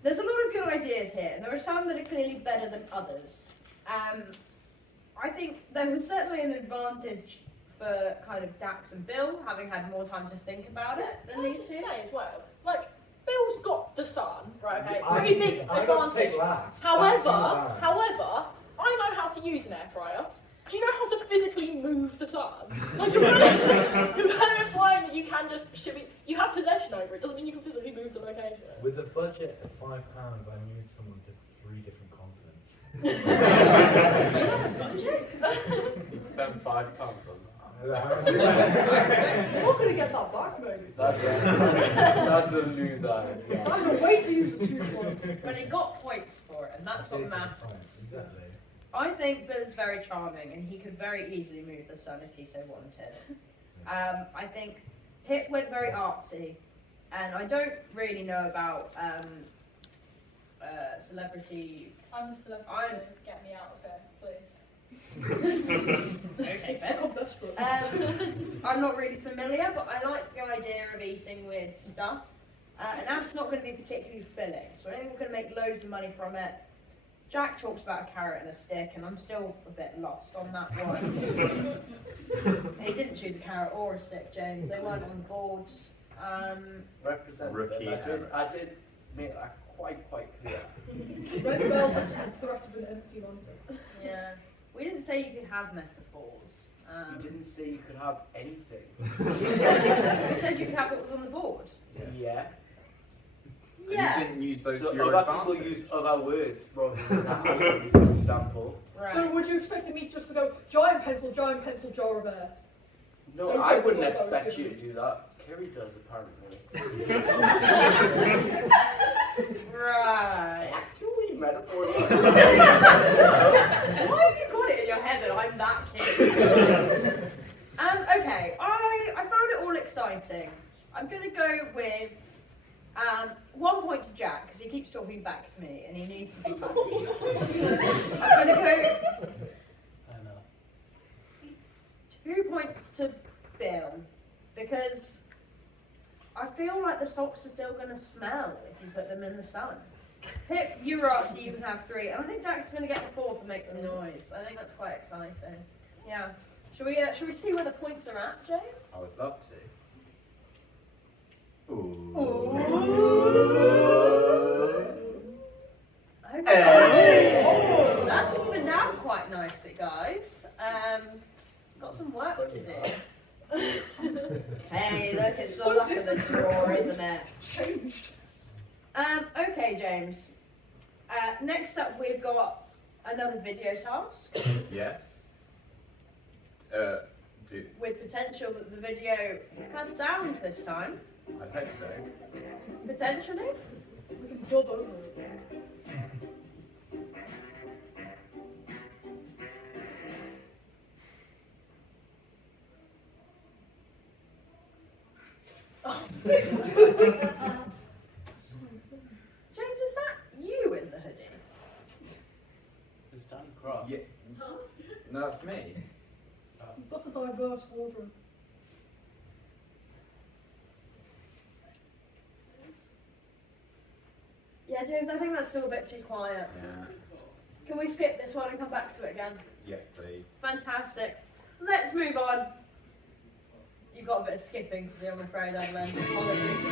There's a lot of good ideas here, and there are some that are clearly better than others. I think there was certainly an advantage for kind of Dax and Bill having had more time to think about it than Can I these just two. say as well, like, Bill's got the sun, right, okay, I- pretty big I got to take advantage. lads. However, I know how to use an air fryer. Do you know how to physically move the sun? Like, you're kind of implying that you can just you have possession over it, doesn't mean you can physically move the location. With a budget of £5, I moved someone to 3 different continents. Spend £5 on You're not going to get that back, maybe. that. That's a loser. Yeah. That's a way to use a student loan. But he got points for it, and that's what matters. Exactly. I think Bill's very charming, and he could very easily move the sun if he so wanted. I think Hit went very artsy, and I don't really know about celebrity. I'm a celebrity. I'm- Get me out of here, please. Okay, It's fair. become desperate. I'm not really familiar, but I like the idea of eating weird stuff. And now it's not going to be particularly filling, so I think we're going to make loads of money from it. Jack talks about a carrot and a stick, and I'm still a bit lost on that one. He didn't choose a carrot or a stick, James. They weren't on the board. Representative, Rookie I did make that quite clear. Red velvet and the threat of an empty lantern. Yeah. We didn't say you could have metaphors. You didn't say you could have anything. We said you could have what was on the board. Yeah. And Yeah. you didn't use those So to your other people advantage. use other words rather than that as an example. Right. So would you expect me just to go giant pencil, jar of air? No, Those I are the wouldn't words I was expect you to given. do that. Kerry does apparently. Right. Actually, metaphor. Why have you got it in your head that I'm that kid? Okay, I found it all exciting. I'm going to go with 1 point to Jack, because he keeps talking back to me and he needs to be punished. I'm going to go I know. 2 points to Bill, because I feel like the socks are still going to smell if you put them in the sun. Pip, you Ratsy, you can have 3, and I think Jack's going to get the 4th and make some noise. I think that's quite exciting. Yeah. Should we see where the points are at, James? I would love to. Ooh. Okay. Hey. That's evened out quite nicely, guys. Got some work to do. Hey, look, it's the luck of the draw, isn't it? Changed. Okay, James. Next up, we've got another video task Yes. Do with potential that the video has sound this time. I hope so. Potentially. We can dub over it. James, is that you in the hoodie? It's Danny Cross. Yeah. No, that's me. You've got a diverse wardrobe. Yeah, James, I think that's still a bit too quiet. Yeah. Can we skip this one and come back to it again? Yes, please. Fantastic. Let's move on. You've got a bit of skipping to do, I'm afraid, Evelyn. Apologies.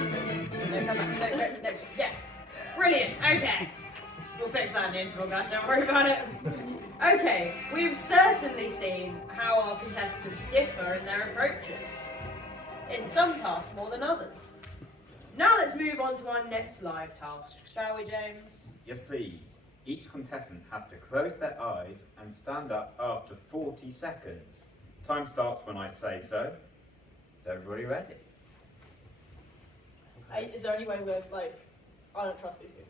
No, come back. Next. Yeah. Brilliant. Okay. We'll fix that in the interval, guys. Don't worry about it. Okay. We've certainly seen how our contestants differ in their approaches. In some tasks more than others. Now let's move on to our next live task, shall we, James? Yes, please. Each contestant has to close their eyes and stand up after 40 seconds. Time starts when I say so. Is everybody ready? Is there any way we're like, I don't trust these people?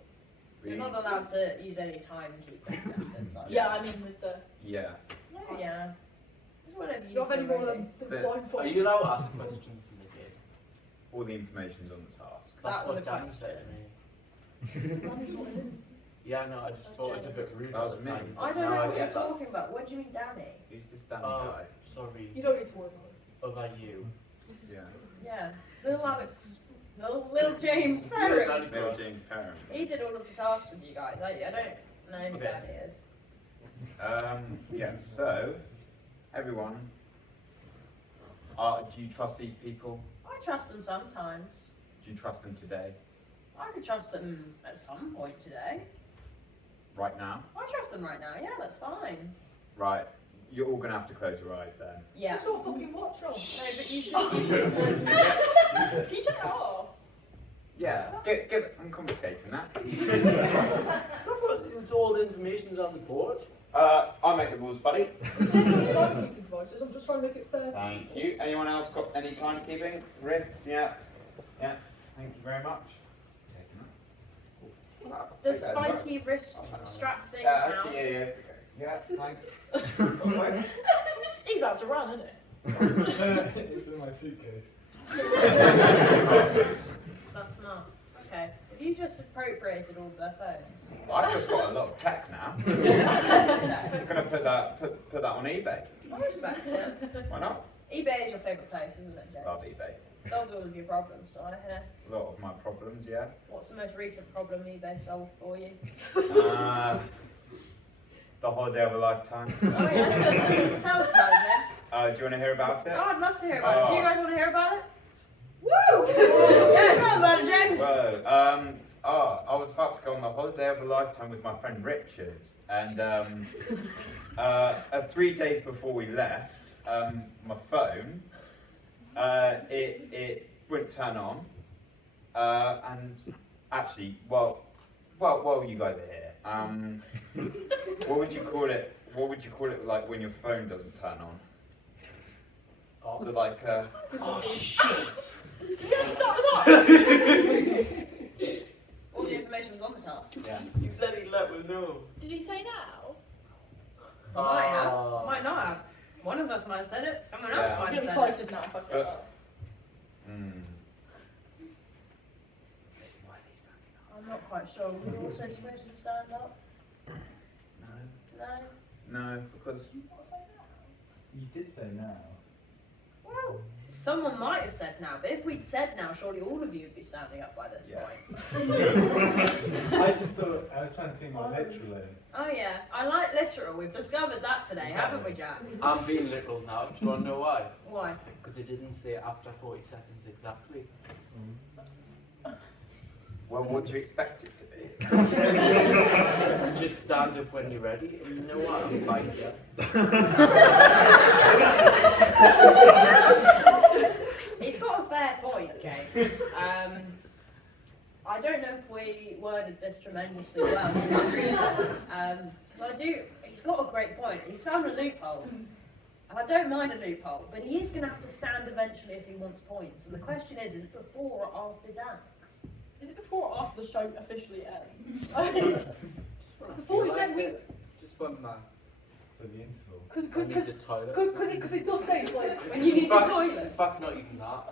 You're not allowed to use any timekeeping methods, are you? Yeah, I mean with the. Yeah. Yeah. Just whatever Do you you have any feel more ready. than The- blindfolds? Are you allowed to ask questions in the game? All the information's on the task. That That's was what a Dan question. said to me. Yeah, no, I just thought it was a bit rude That at was the me. time. I but don't now know I what you're get that. talking about. What do you mean, Danny? Who's the standing Oh, guy? sorry. You don't need to worry about it. About you. Yeah. Yeah. Little Alex. Little James You're Ferry. Danny Little Cross. James Parham. He did all of the tasks with you guys. I don't know who Okay. Danny is. Yeah, so, everyone, do you trust these people? I trust them sometimes. Do you trust them today? I could trust them at some point today. Right now? I trust them right now. Yeah, that's fine. Right. You're all going to have to close your eyes then. Yeah. It's not fucking watch on. No, but you should. Can you turn it off? Yeah. Give it. I'm confiscating that. It's all the information's on the board. I'll make the rules, buddy. You said no timekeeping devices. I'm just trying to make it fair. Thank you. Anyone else got any timekeeping? Wrists? Yeah. Yeah. Thank you very much. Does spiky wrist strap thing Actually, count? yeah, thanks. He's about to run, isn't he? It's in my suitcase. That's not. Okay. If you just just appropriated all of their phones? I've just got a lot of tech now. I'm gonna put that on eBay. I respect it. Why not? eBay is your favourite place, isn't it, James? Love eBay. Solves all of your problems, so I hear. A lot of my problems, yeah. What's the most recent problem eBay solved for you? The holiday of a lifetime. Oh yeah. Tell us about it, James. Do you want to hear about it? Oh, I'd love to hear about it. Do you Oh. guys want to hear about it? Woo! Yeah, tell us about it, James. Well, I was about to go on the holiday of a lifetime with my friend Richard, and 3 days before we left, my phone, it wouldn't turn on, and actually, well, you guys are here. What would you call it? What would you call it like when your phone doesn't turn on? Oh. So like, Oh shit! You actually start with us? All the information was on the task. yeah. He said he'd let me know. Did he say now? Might have, might not have. One of us might have said it, someone else Yeah. might I'm have getting said crisis now if I feel Uh, that. I'm not quite sure. Were you also supposed to stand up? No. No? No, because You did say now. Well, someone might have said now, but if we'd said now, surely all of you would be standing up by this Yeah. point. I just thought, I was trying to think more literally. Oh yeah, I like literal. We've discovered that today, haven't we, Jack? I'm being literal now. Do you want to know why? Why? Because it didn't say after 40 seconds exactly. well, what do you expect it to be? Just stand up when you're ready, and you know what? I'm fine here. He's got a fair point, James. I don't know if we worded this tremendously well for that reason. Because I do, he's got a great point. He's found a loophole. And I don't mind a loophole, but he is going to have to stand eventually if he wants points. And the question is it before or after dance? Is it before or after the show officially ends? It's the 40 second. Just one man. So the interval. I need the toilet. Because it does say, like, When you need the In toilet. fact, not even that.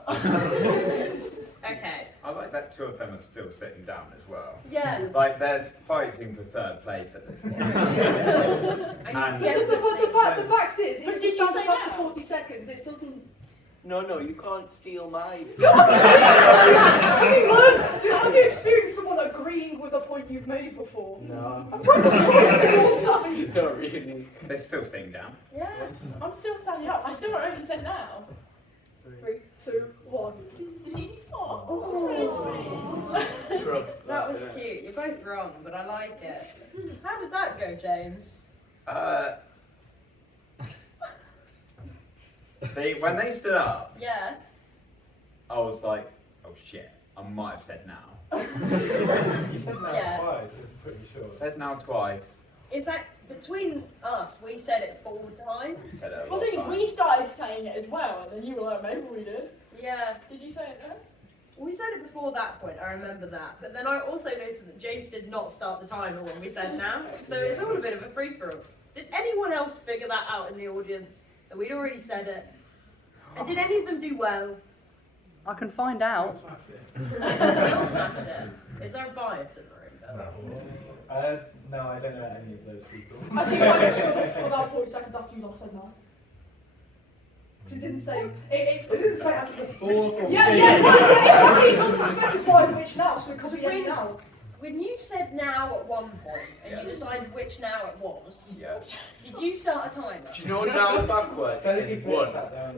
Okay. I like that two of them are still sitting down as well. Yeah. Like they're fighting for third place at this point. And And- you the fact is, But if did you you stand say up after now? 40 seconds, it doesn't... No, you can't steal mine. Have you experienced someone agreeing with a point you've made before? No. I'm trying to find your side. Not really. They're still sitting down. Yeah. I'm still standing up. I still don't know if you said now. 3, 2, 1. Oh, Trust that was cute. You're both wrong, but I like it. How did that go, James? See, when they stood up, Yeah. I was like, oh shit, I might have said now. You said now Yeah. twice, I'm pretty sure. Said now twice. In fact, between us, we said it 4 times. Said it a Well, the lot thing is, of we times. started saying it as well, and then you were like, maybe we did. Yeah. Did you say it then? We said it before that point, I remember that. But then I also noticed that James did not start the timer when we said now. So it's all a bit of a free-for-all. Did anyone else figure that out in the audience? That we'd already said it? And did any of them do well? I can find out. We all smashed it. Is there a bias in the room? Bill? No, I don't know any of those people. I think I stood up for about 40 seconds after you last said no. 'Cause it didn't say... It didn't say after the fourth or Yeah, fifth. exactly. It doesn't specify which now, so it could be any now. When you said now at one point, and Yeah. you decided which now it was, Yeah. did you start a timer? Do you know now backwards Tell is people 1? sat down.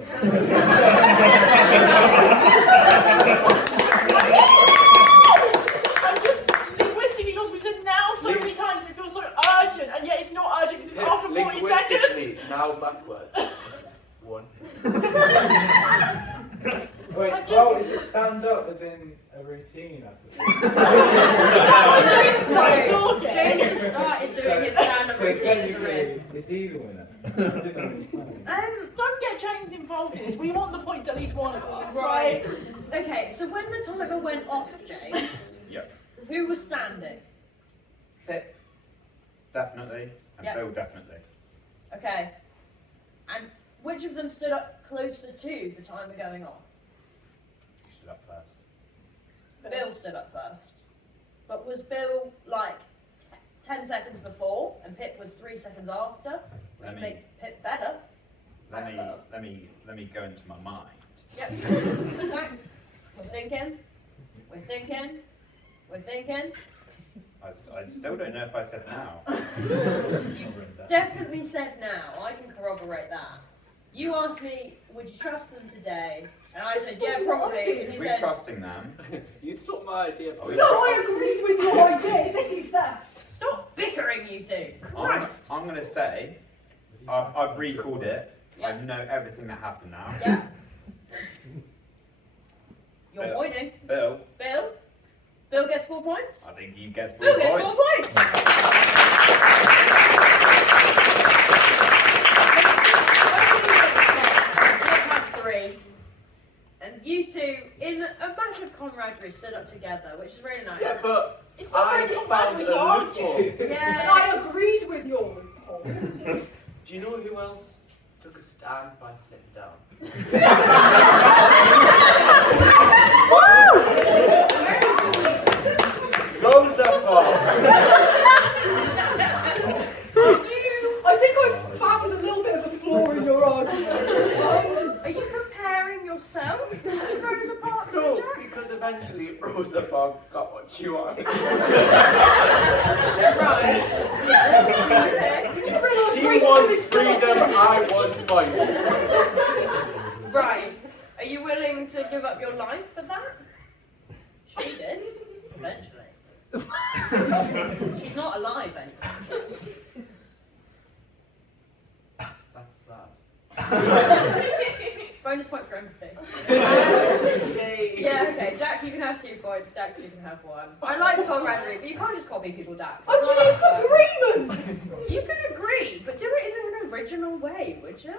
I'm just linguistically because we said now so many times, it feels so urgent, and yet it's not urgent because it's after 40 seconds. Linguistically, now backwards. 1. Wait, I just- oh, is it stand up as in a routine after? Is that why James started talking? James has started doing his stand-up So routine as a technically, riff. it's either winner. I didn't know which one. Don't get James involved in this. We want the points at least one of us, Right. right? Okay, so when the timer went off, James, Yep. who was standing? Pip. Definitely. And Yeah. Bill definitely. Okay. And which of them stood up closer to the timer going off? Stood up first. Bill stood up first. but was Bill like 10 seconds before and Pip was 3 seconds after, which Let me- make Pip better? Let me go into my mind. Yep. We're thinking. I still don't know if I said now. Definitely said now. I can corroborate that. You asked me, would you trust them today? And I said, yeah, probably. And you We're said, trusting them. You stole my idea. Are we No, I agreed with your idea. This is theft. stop bickering, you two. I'm Christ. gonna say, I've recalled it. Yeah. I know everything that happened now. Yeah. You're Bill. pointing. Bill, Bill gets 4 points. I think he gets 4 Bill gets points. 4 points. Pip has 3. And you two, in a massive camaraderie, stood up together, which is really nice. Yeah, but It's not I very found complimentary a to argue. loophole. And Yeah. I agreed with your loophole. Do you know who else took a stand by sitting down? Rosa Parks. I think I've found a little bit of a flaw in your argument. Are you comparing yourself to Rosa Parks and No, Jack? because eventually Rosa Parks got what she wanted. Right. She wants freedom, I want fight. Right. Are you willing to give up your life for that? She did. Eventually. She's not alive anymore. That's sad. Bonus point for empathy. Yay. Yeah, okay. Jack, you can have 2 points. Dax, you can have 1. I like camaraderie, but you can't just copy people, Dax. I mean, it's It's agreement. You can agree, but do it in an original way, would you?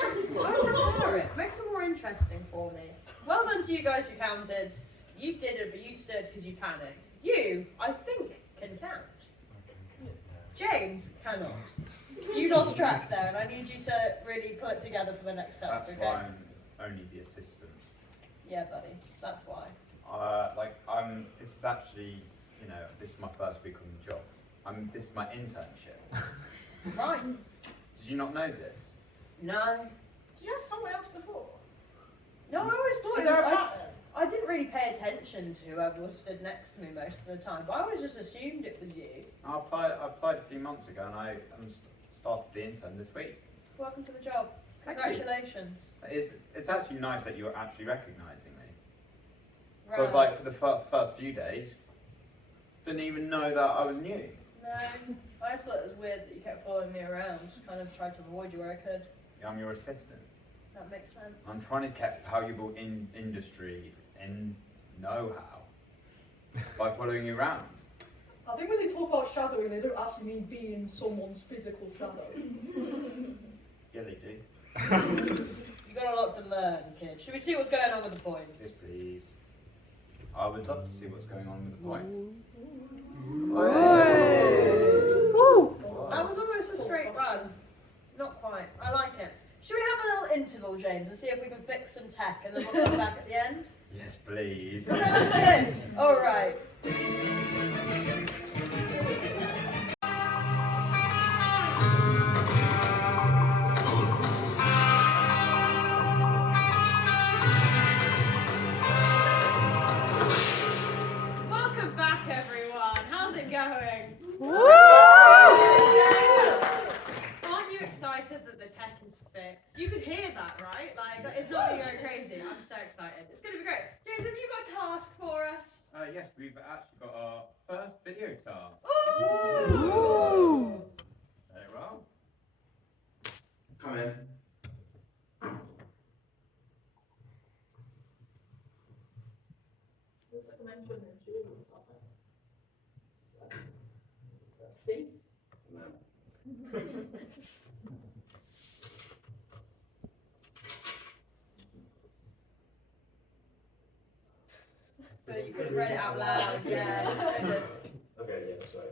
I prefer it. Makes it more interesting for me. Well done to you guys who counted. You did it, but you stood because you panicked. You, I think, can count. James cannot. You lost track there, and I need you to really pull it together for the next step, That's okay? why I'm only the assistant. Yeah, buddy. That's why. This is actually, this is my first week on the job. This is my internship. Right. Did you not know this? No. Did you have someone else before? No, I always thought Is there a I pattern? didn't really pay attention to whoever stood next to me most of the time, but I always just assumed it was you. I applied a few months ago, and I started the intern this week. Welcome to the job. Thank you. Congratulations. It's actually nice that you're actually recognising me. Right. Because for the first few days, didn't even know that I was new. No, I just thought it was weird that you kept following me around. Just kind of tried to avoid you where I could. I'm your assistant. That makes sense. I'm trying to get valuable industry and know-how by following you around. I think when they talk about shadowing, they don't actually mean being in someone's physical shadow. Yeah, they do. You got a lot to learn, kid. Should we see what's going on with the Yes, points? please. I would love to see what's going on with the point. That was almost a straight run. Not quite. I like it. Should we have a little interval, James, and see if we can fix some tech, and then we'll come back at the end? Yes, please. Yes. All right. Welcome back, everyone. How's it going? Aren't you excited that the tech is fixed? You could hear that, right? Like, it's not really going crazy. I'm so excited. It's going to be great. James, have you got a task for us? Yes, we've actually got our first video task. Ooh! Very well. Come in. Looks like a mention in jewels or something. See? But you could have read it out loud, yeah. Okay, yeah, sorry.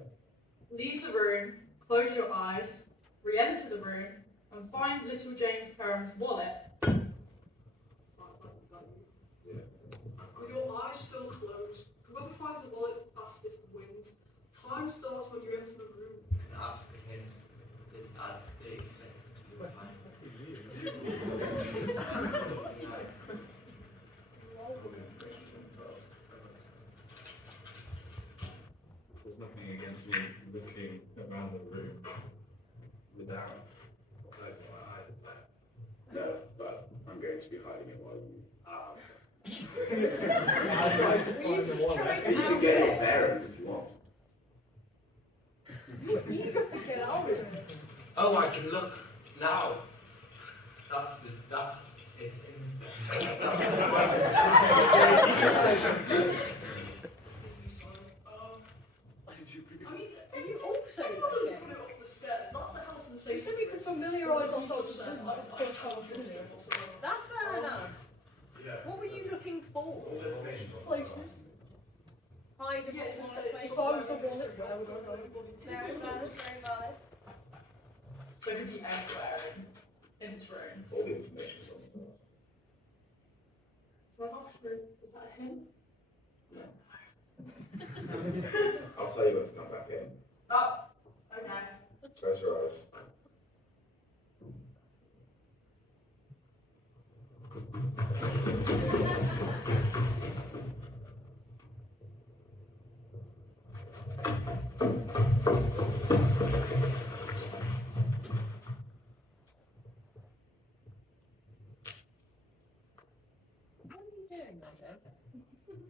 Leave the room, close your eyes, re-enter the room, and find little James Perham's wallet. With your eyes still closed, whoever finds the wallet fastest time starts when you enter the room. And ask for hints. It's as they say. There's nothing against me looking around the room without closing my eyes, is there? No, but I'm going to be hiding it while you are. You can get it there if you want. You got to get out of it. Oh, I can look now. That's it's in Disney style. I mean, Are you also put it up the stairs. That's a health and safety. You said we could familiarise ourselves with them. I just can't trust it. That's fair enough. Yeah. What were you looking for? All the information's on the Places. Hide a Yes, place, if I place. was a wallet, where would I go? Very valid, very valid. So did the everywhere entering. All the information's on the task. So I'm Oxford. Is that him? I'll tell you when to come back in. Oh, okay. Close your eyes. What are you doing there, James?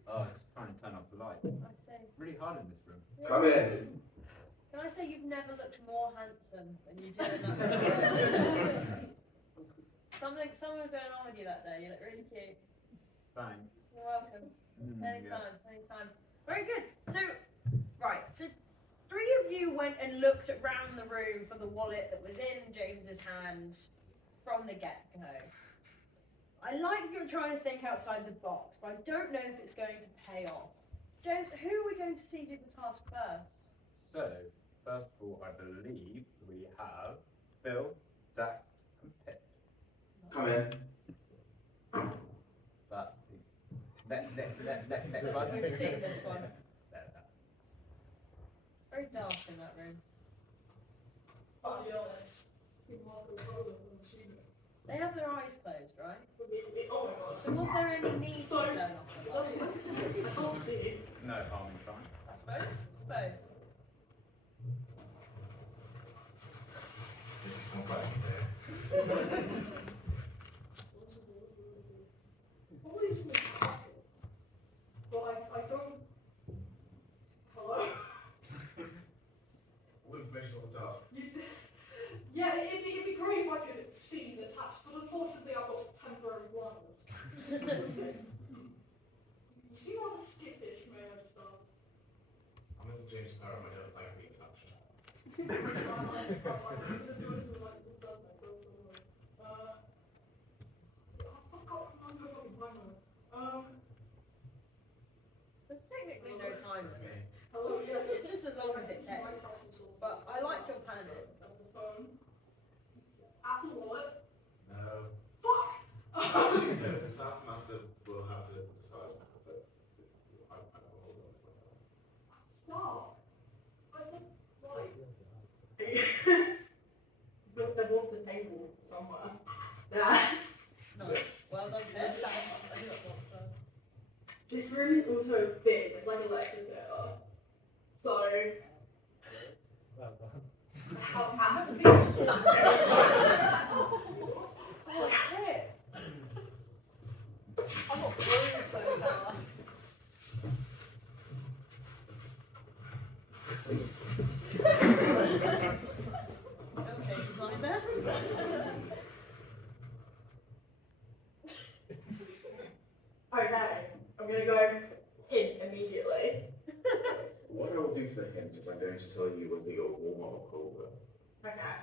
Oh, just trying to turn off the lights. I say. Really hard in this room. Come in. Can I say you've never looked more handsome than you did in that video? Something was going on with you that day. You look really cute. Thanks. You're welcome. Anytime, anytime. Very good. So, right. So, three of you went and looked around the room for the wallet that was in James's hand from the get-go. I like you're trying to think outside the box, but I don't know if it's going to pay off. James, who are we going to see do the task first? So, first of all, I believe we have Bill, Dax, and Pip. Come in. That's the next one. We've seen this one. There. Very dark in that room. Oh, yes. People are the roller when they see it. They have their eyes closed, right? Oh my god. So was there any need So- to turn off the lights? I can't see. No harm in trying. I suppose. It's not back there. Probably isn't a tackle. But I don't. Hello? All information on the task. Yeah, it'd be great if I could see the task, but unfortunately I've got temporary blindness. You seem rather skittish, may I just ask? I'm little James Parham, I don't like being touched. There's technically no time That's limit. me. Hello, yes. It's just as long as it takes. But I like your panic. That's the phone. Apple Wallet. No. Fuck! Actually, no, the Taskmaster will have to decide. But I will hold on. Stop. Where's the light? But there was the table somewhere. There. Nice. Well done, Pip. This room is also big. It's like a lecture theatre. So. How big? Oh, Pip. I'm not worried so fast. Okay, she's lying there. Okay, I'm gonna go in immediately. What I will do for him is I'm going to tell you whether you're warmer or colder. Okay.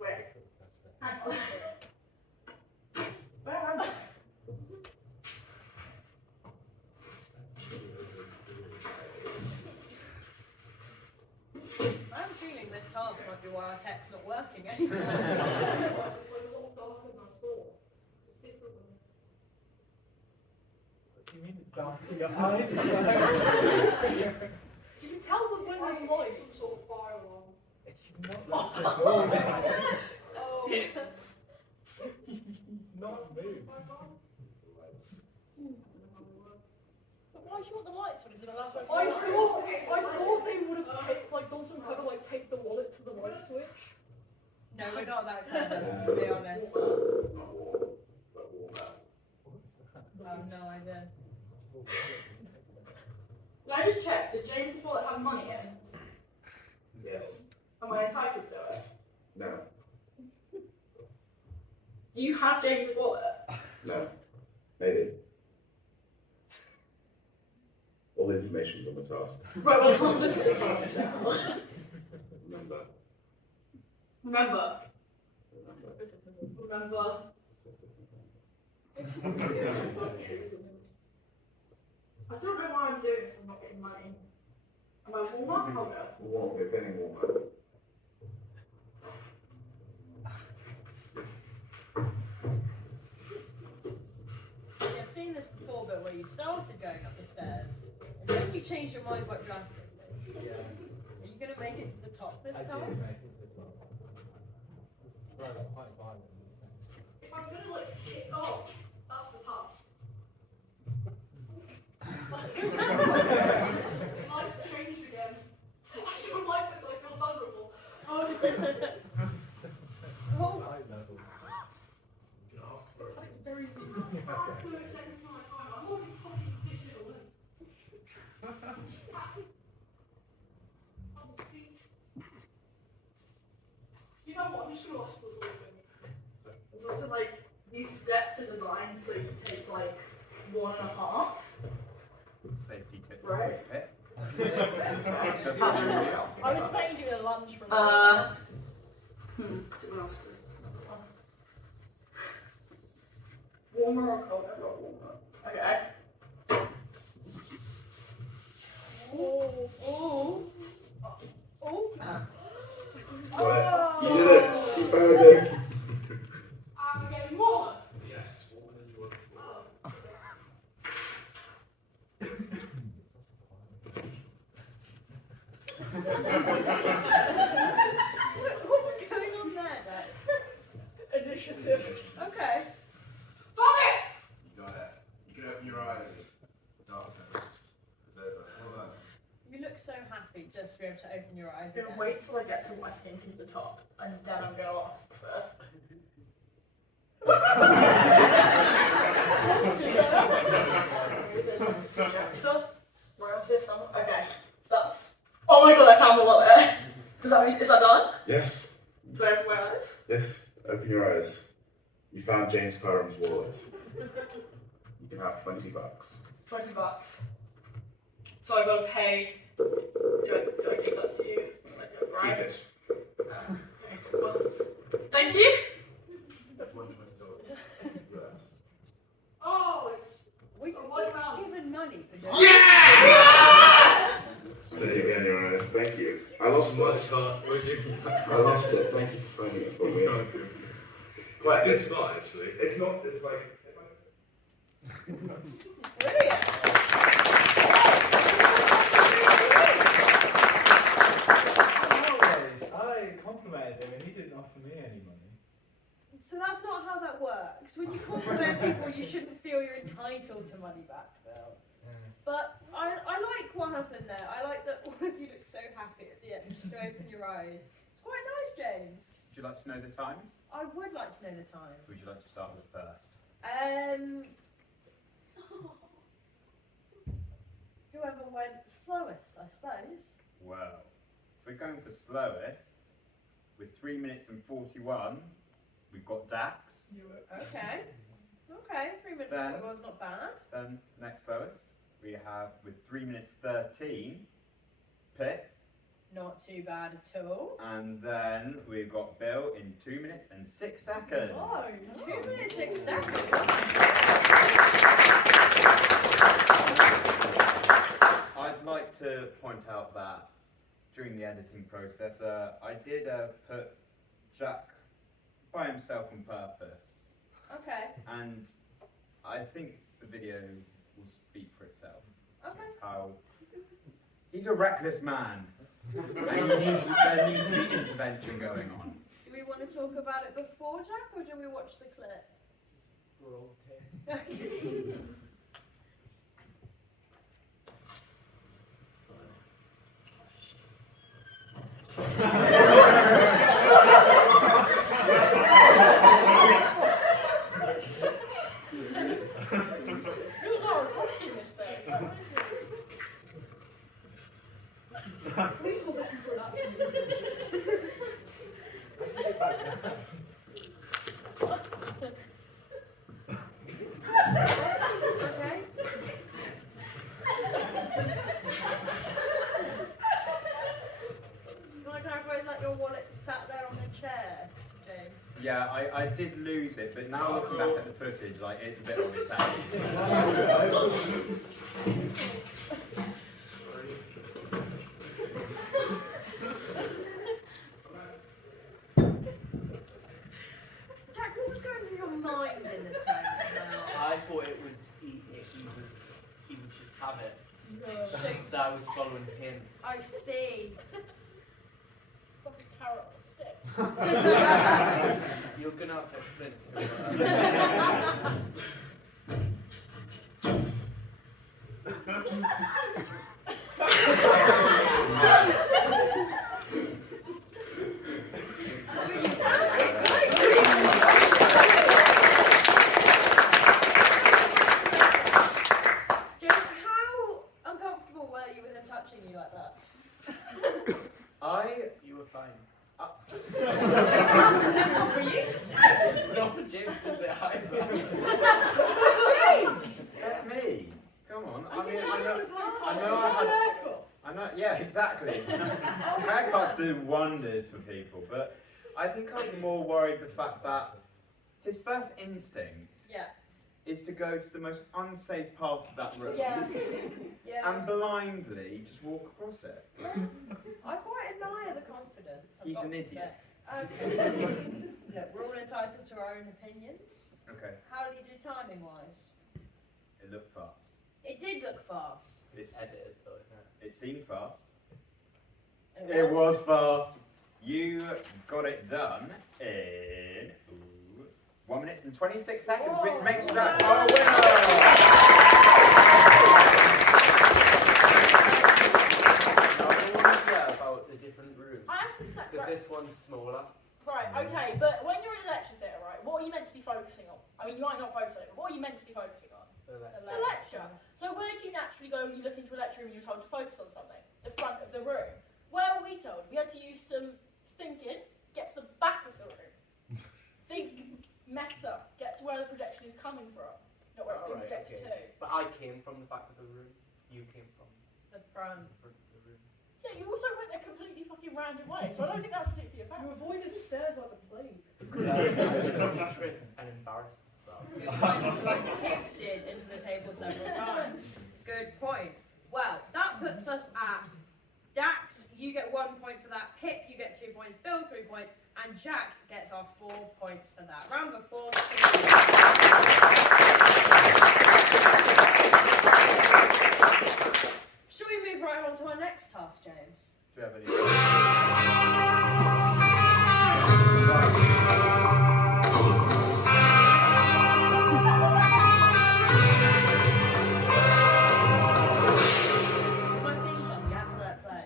Wait. Hang on. Where am I? I have a feeling this task might be why our tech's not working anymore. It's like a lot darker than I thought. It's different than. You mean it's dark in your eyes? You can tell that when there's light, some sort of fire alarm. Not moved. But why do you want the lights when you're allowed to open I the lights? thought they would have done some kind of like take the wallet to the light switch. No, we're not that clever, to be honest. I have no idea. Can I just check, does James's wallet have money in? Yes. Am I entitled to it? No. Do you have James's wallet? No. Maybe. All the information's on the task. Right, well I can't look at this task now. Remember. Remember. I still don't know why I'm doing this, I'm not getting money. Am I warm up? I'll go. Warm, we're getting warmer. Yeah, I've seen this before, but where you started going up the stairs, and then you changed your mind quite drastically. Yeah. Are you going to make it to the top this I did time? make it to the top. Right, it was quite violent. If I'm gonna like kick off, that's the task. Lights have changed again. I don't like this, I feel vulnerable. Oh. High level. You can ask for it. That's very easy. It's going to take me some of my time. I'm already fucking digital in. You know what, I'm just going to ask for a little bit. It's also like, these steps are designed so you take like 1.5. Safety tip. Right. Pip. I was expecting to give you a lunch from warmer or colder? I've got warmer. Okay. Oh. You did it! You found it! I'm getting warmer. Yes, warmer than you were before. What was going on there, Dex? Initiative. Okay. Father! You got it. You can open your eyes. The darkness is over. Well done. You look so happy just to be able to open your eyes I'm gonna again. wait till I get to what I think is the top, and then I'm gonna ask for. Okay, so that's. Oh my god, I found the wallet. Does that mean, is that done? Yes. Do I open my eyes? Yes. Open your eyes. You found James Parham's wallet. You can have $20. $20. So I've got to pay. Do I give that to you? It's like a bribe. Keep it. Okay, well, thank you. $120. Yes. Oh, it's. We what about- given money for doing There you go in your eyes. Thank you. I lost it. I lost it. Thank you for finding it for me. It's a good spot, actually. It's not. It's like. Brilliant. I complimented him and he didn't offer me any money. So that's not how that works. When you compliment people, you shouldn't feel you're entitled to money back, Bill. But I like what happened there. I like that all of you look so happy at the end, just to open your eyes. It's quite nice, James. Would you like to know the times? I would like to know the time. Would you like to start with first? Whoever went slowest, I suppose. Well, if we're going for slowest, with 3 minutes and 41, we've got Dax. Okay. Okay, 3 minutes Then- was not bad. Then next lowest, we have with 3 minutes 13, Pip. Not too bad at all. And then we've got Bill in 2 minutes and 6 seconds. Oh, 2 minutes, 6 seconds. I'd like to point out that during the editing process, I did put Jack by himself on purpose. Okay. And I think the video will how he's a reckless man. And there needs to be intervention going on. Do we want to talk about it before, Jack, or do we watch the clip? You're Laura Croft in this thing. Please audition for an action movie. Okay. Can I clarify, is that your wallet sat there on the chair, James? Yeah, I did lose it, but now looking back at the footage, like it's a bit on its own. Jack, what was going through your mind in this moment now? I thought it was he would just have it. No. So I was following him. I see. It's like a carrot on a stick. You're gonna have to explain. James, how uncomfortable were you with him touching you like that? You were fine. That's not for you to say. It's not for James to say hi. James! That's me. Come on. I mean, James I know. is I know I had. I know. Yeah, exactly. Haircuts do wonders for people, but I think I was more worried the fact that his first instinct Yeah. is to go to the most unsafe part of that room Yeah. Yeah. and blindly just walk across it. I quite admire the confidence. I've He's got an to idiot. say. Okay. Look, we're all entitled to our own opinions. Okay, How did you do timing wise? it looked fast. It did look fast. It's, Edited though, isn't it? it seemed fast. It was fast. You got it done in 1 minute and 26 seconds, which makes that our winner. About the different rooms. I have to say, Because right, this one's smaller. okay, but when you're in a lecture theatre, right, what are you meant to be focusing on? I mean, you might not focus on it, but what are you meant to be focusing on? The lecture. So where do you naturally go when you look into a lecture room and you're told to focus on something? The front of the room. Where were we told? We had to use some thinking, get to the back of the room. Think meta, get to where the projection is coming from, not where it's being projected to. But I came from the back of the room. You came from The front. the front of the room. Yeah, you also went a completely fucking random way, so I don't think that's particularly You apparent. avoided stairs like the plague. Because I didn't trip and embarrass myself. Good point. Like Pip did into the table several times. Good point. Well, that puts us at Dax, you get 1 point for that. Pip, you get 2 points. Bill, 3 points. And Jack gets our 4 points for that. Round of applause. Should we move right on to our next task, James? Do you have any? My theme song, you have to let it play.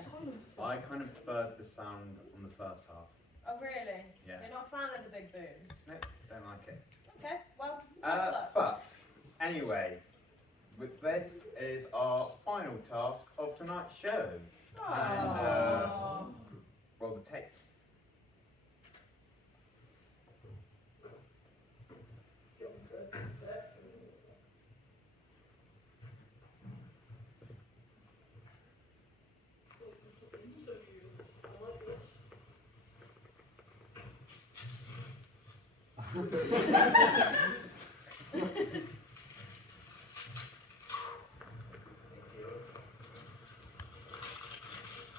I kind of preferred the sound on the first half. Oh, really? Yeah. You're not a fan of the big booms? Nope, don't like it. Okay, well, good luck. But anyway, with this is our final task of tonight's show. And roll the tape.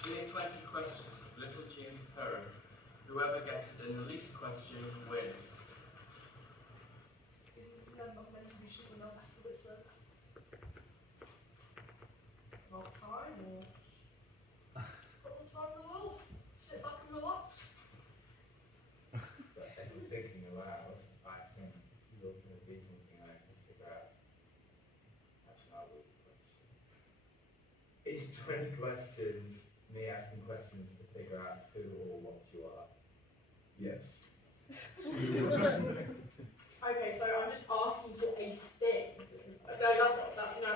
Being 20 questions, Little Jim Perrin. Whoever gets it in the least question wins. Is Dad not meant to be super nice for this sex? Oh, or got the time in the world? Sit back and relax. But if we're thinking aloud, I think you're going to be something I can figure out. Actually, I will question. It's 20 questions, me asking questions to figure out who or what you are. Yes. Okay, so I'm just asking for a thing. No, that's not that. No,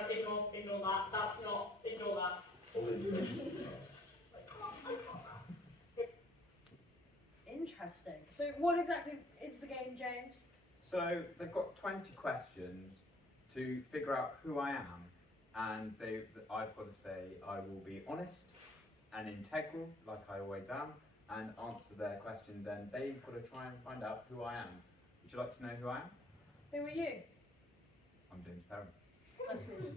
ignore that. That's not. Ignore that. All information is task. Interesting. So what exactly is the game, James? So they've got 20 questions to figure out who I am, and I've got to say I will be honest and integral, like I always am, and answer their questions, and they've got to try and find out who I am. Would you like to know who I am? Who are you? I'm James Perrin. Nice to meet you.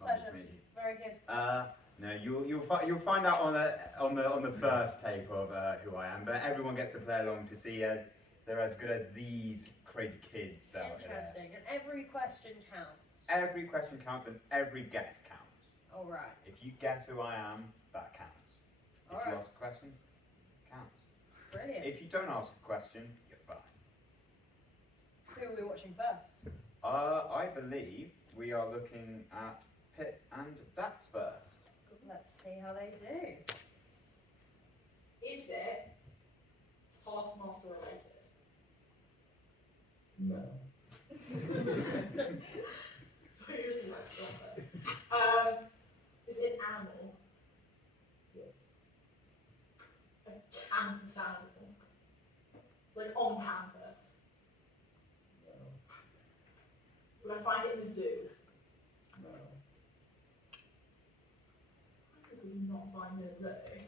Nice to Pleasure. meet you. Very good. No, you'll find out on the first take of who I am, but everyone gets to play along to see as they're as good as these crazy kids out there. Interesting. And every question counts. Every question counts and every guess counts. All right. If you guess who I am, that counts. If Alright. you ask a question, counts. Brilliant. If you don't ask a question, you're fine. Who are we watching first? I believe we are looking at Pit and Dax first. Let's see how they do. Is it Taskmaster related? No. So you're just like stop it. Is it an animal? Yes. A campus animal? Like on campus? No. Would I find it in the zoo? No. How could we not find it in the zoo?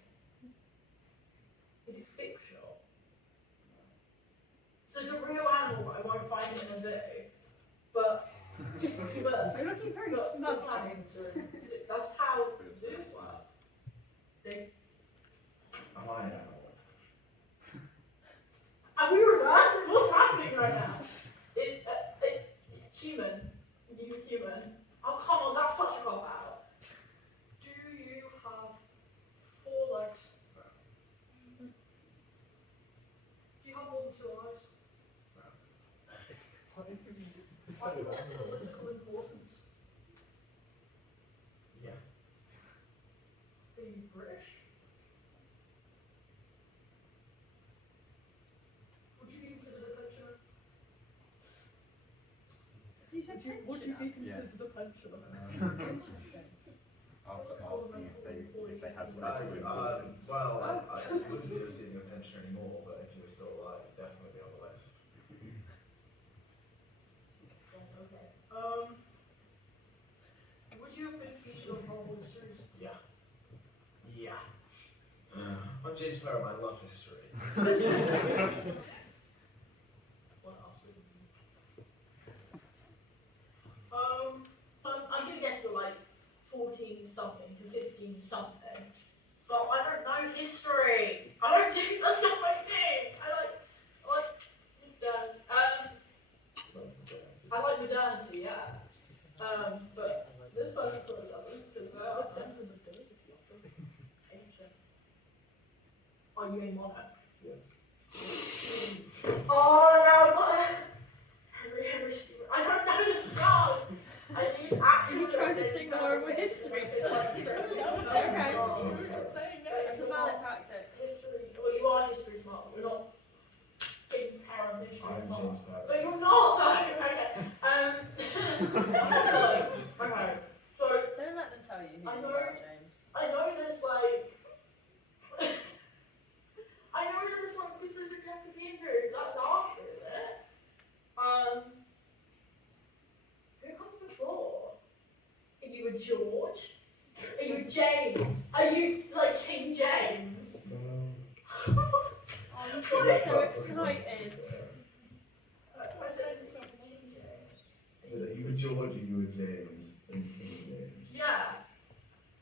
Is it fictional? So it's a real animal, but I won't find it in a zoo. But You're looking very smug, James. That's how zoos work. They Am I an animal? Are we reversing? What's happening right now? Human. You human. Oh, come on, that's such a cop out. Do you have 4 legs? Do you have more than 2 eyes? Are you of political importance? Yeah. Are you British? Would you be considered a pensioner? You said Would you be Yeah. considered a pensioner? Interesting. After asking if they had political well, importance. I wouldn't be receiving a pension anymore, but if you were still alive, definitely on the list. Okay. Would you have been featured on Marvel series? Yeah. Yeah. I'm James Perrin, I love history. What else? I'm gonna guess we're like 14 something to 15 something. But I don't know history. That's not my thing. I like modernity. I like modernity, yeah. But this person probably doesn't, because they are ancient. Are you a monarch? Yes. Oh no, what? Henry Stewart. I don't know the song. I need actually. You're trying to sing more of history. Okay. We're just saying It's a valid tactic. History. Well, you are history smart. We're not taking care of history I'm smart. James Perrin. But you're not though. Okay. Okay. So Don't let them tell you who I you know- are, James. I know there's like. I know there's like this is a Japanese group. That's after it. Who comes before? Are you a George? Are you James? Are you like King James? No. Oh, you seem so excited. I said King James. So that you were George and you were James and King James. Yeah.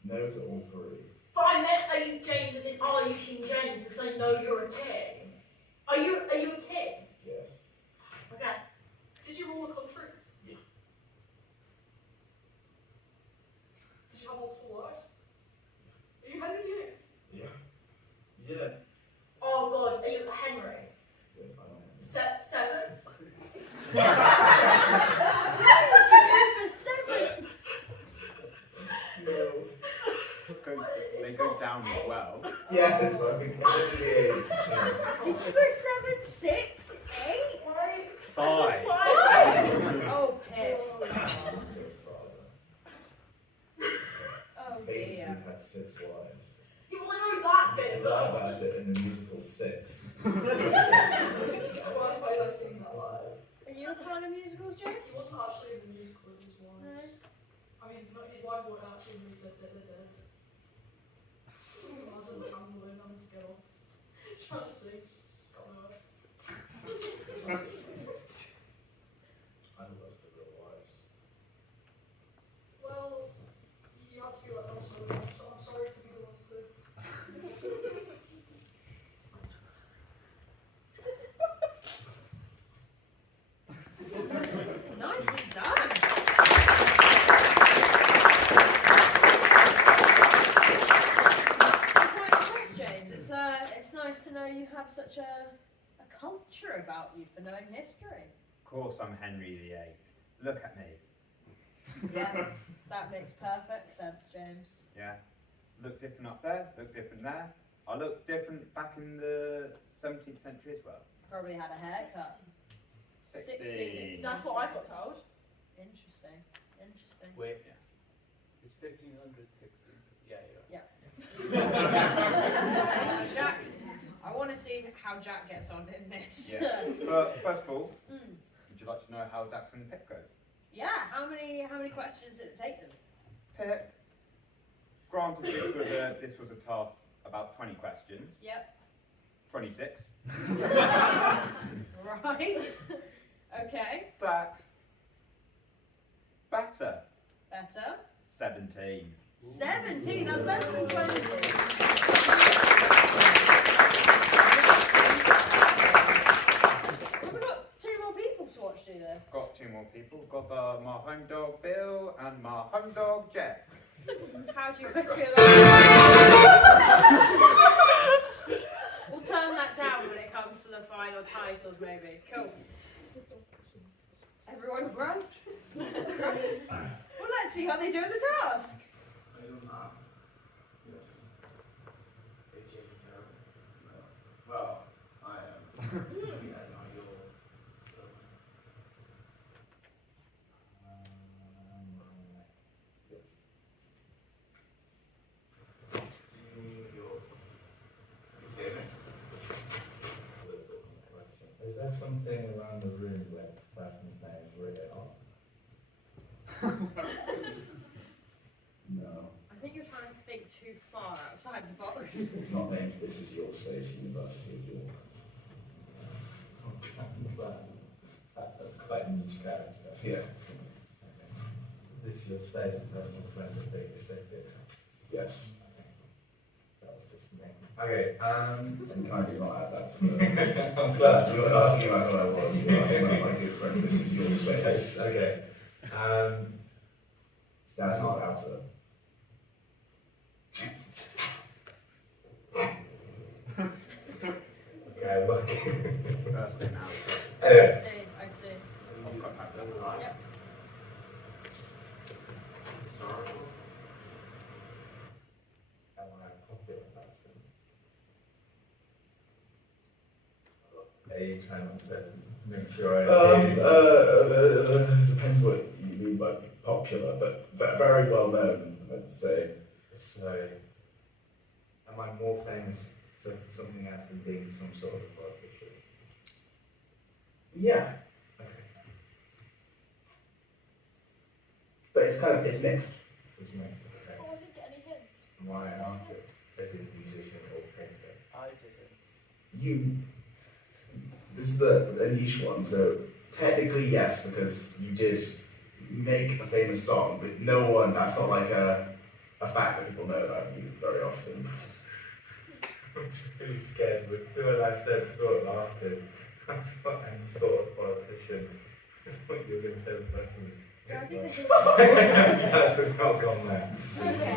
No to all 3. But I meant are you James as in are you King James because I know you're a king. Are you a king? Yes. Okay. Did you rule the country? Yeah. Did you have multiple wives? Yeah. Oh God, are you Henry? Yes, I know. 7? For 7. They go down as well. Yes, I think probably. Did you go 7, 6, 8? 5. Oh, Pip. His father. Oh Famously dear. had 6 wives. You want to know that bit, He but lied about it in the musical 6. Well, I suppose I've seen that live. Are you a fan of musicals, James? He wasn't actually in the musical, it was his wife. No. I mean, not his wife wasn't actually in the dead. Imagine the candle in having to get off. Trying to sing, just got nowhere. I know those the real wives. Well, you had to be like that, so I'm sorry to be the one to. Nicely done. Thanks, James. It's nice to know you have such a culture about you for knowing history. Of course, I'm Henry VIII. Look at me. Yeah, that makes perfect sense, James. Yeah. Look different up there, look different there. I look different back in the 17th century as well. Probably had a haircut. 16. That's what I got told. Interesting. Wait, Yeah. it's 1500, 16. Yeah. Jack, I want to see how Jack gets on in this. Yeah. But first of all, Mm. would you like to know how Dax and Pip go? Yeah, how many questions did it take them? Pip, granted this was a task about 20 questions. Yep. 26. Right. Okay. Dax, better. Better. 17. 17. That's less than 20. Have we got 2 more people to watch do this? Got 2 more people. Got my home dog Bill and my home dog Jack. How do you feel about We'll turn that down when it comes to the final titles, maybe. Cool. Everyone right? Well, let's see how they do in the task. Are you not? Yes. Are you Jacob Harrow? No. Well, I am. Yeah, no, you're still. Yes. Do you mean you're famous? Is there something around the room where this person's name is written on? No. I think you're trying to think too far outside the box. It's not named This Is Your Space, University of York. That's quite a niche character. Yeah. This Is Your Space, a personal friend of Baker Statics. Yes. That was just me. Okay, and kindly not add that to the... But you were asking about who I was. You were asking about my good friend, This Is Your Space. Okay. That's not out to... Okay, look. First in out. Anyway. I see. I've got that. Yep. Historical? Am I a popular person? Are you trying to make sure I... depends what you mean by popular, but very well known, I'd say. So, am I more famous for something else than being some sort of politician? Yeah. Okay. But it's mixed. It's mixed. Okay. Oh, I didn't get any hints. Am I an artist? As in musician or painter? I didn't. This is a niche one, so technically yes, because you did make a famous song, but no one, that's not like a fact that people know about you very often. I'm really scared with when I said sort of laughing. I thought any sort of politician. I thought you were going to say the person. I think this is. We've not gone there. Okay.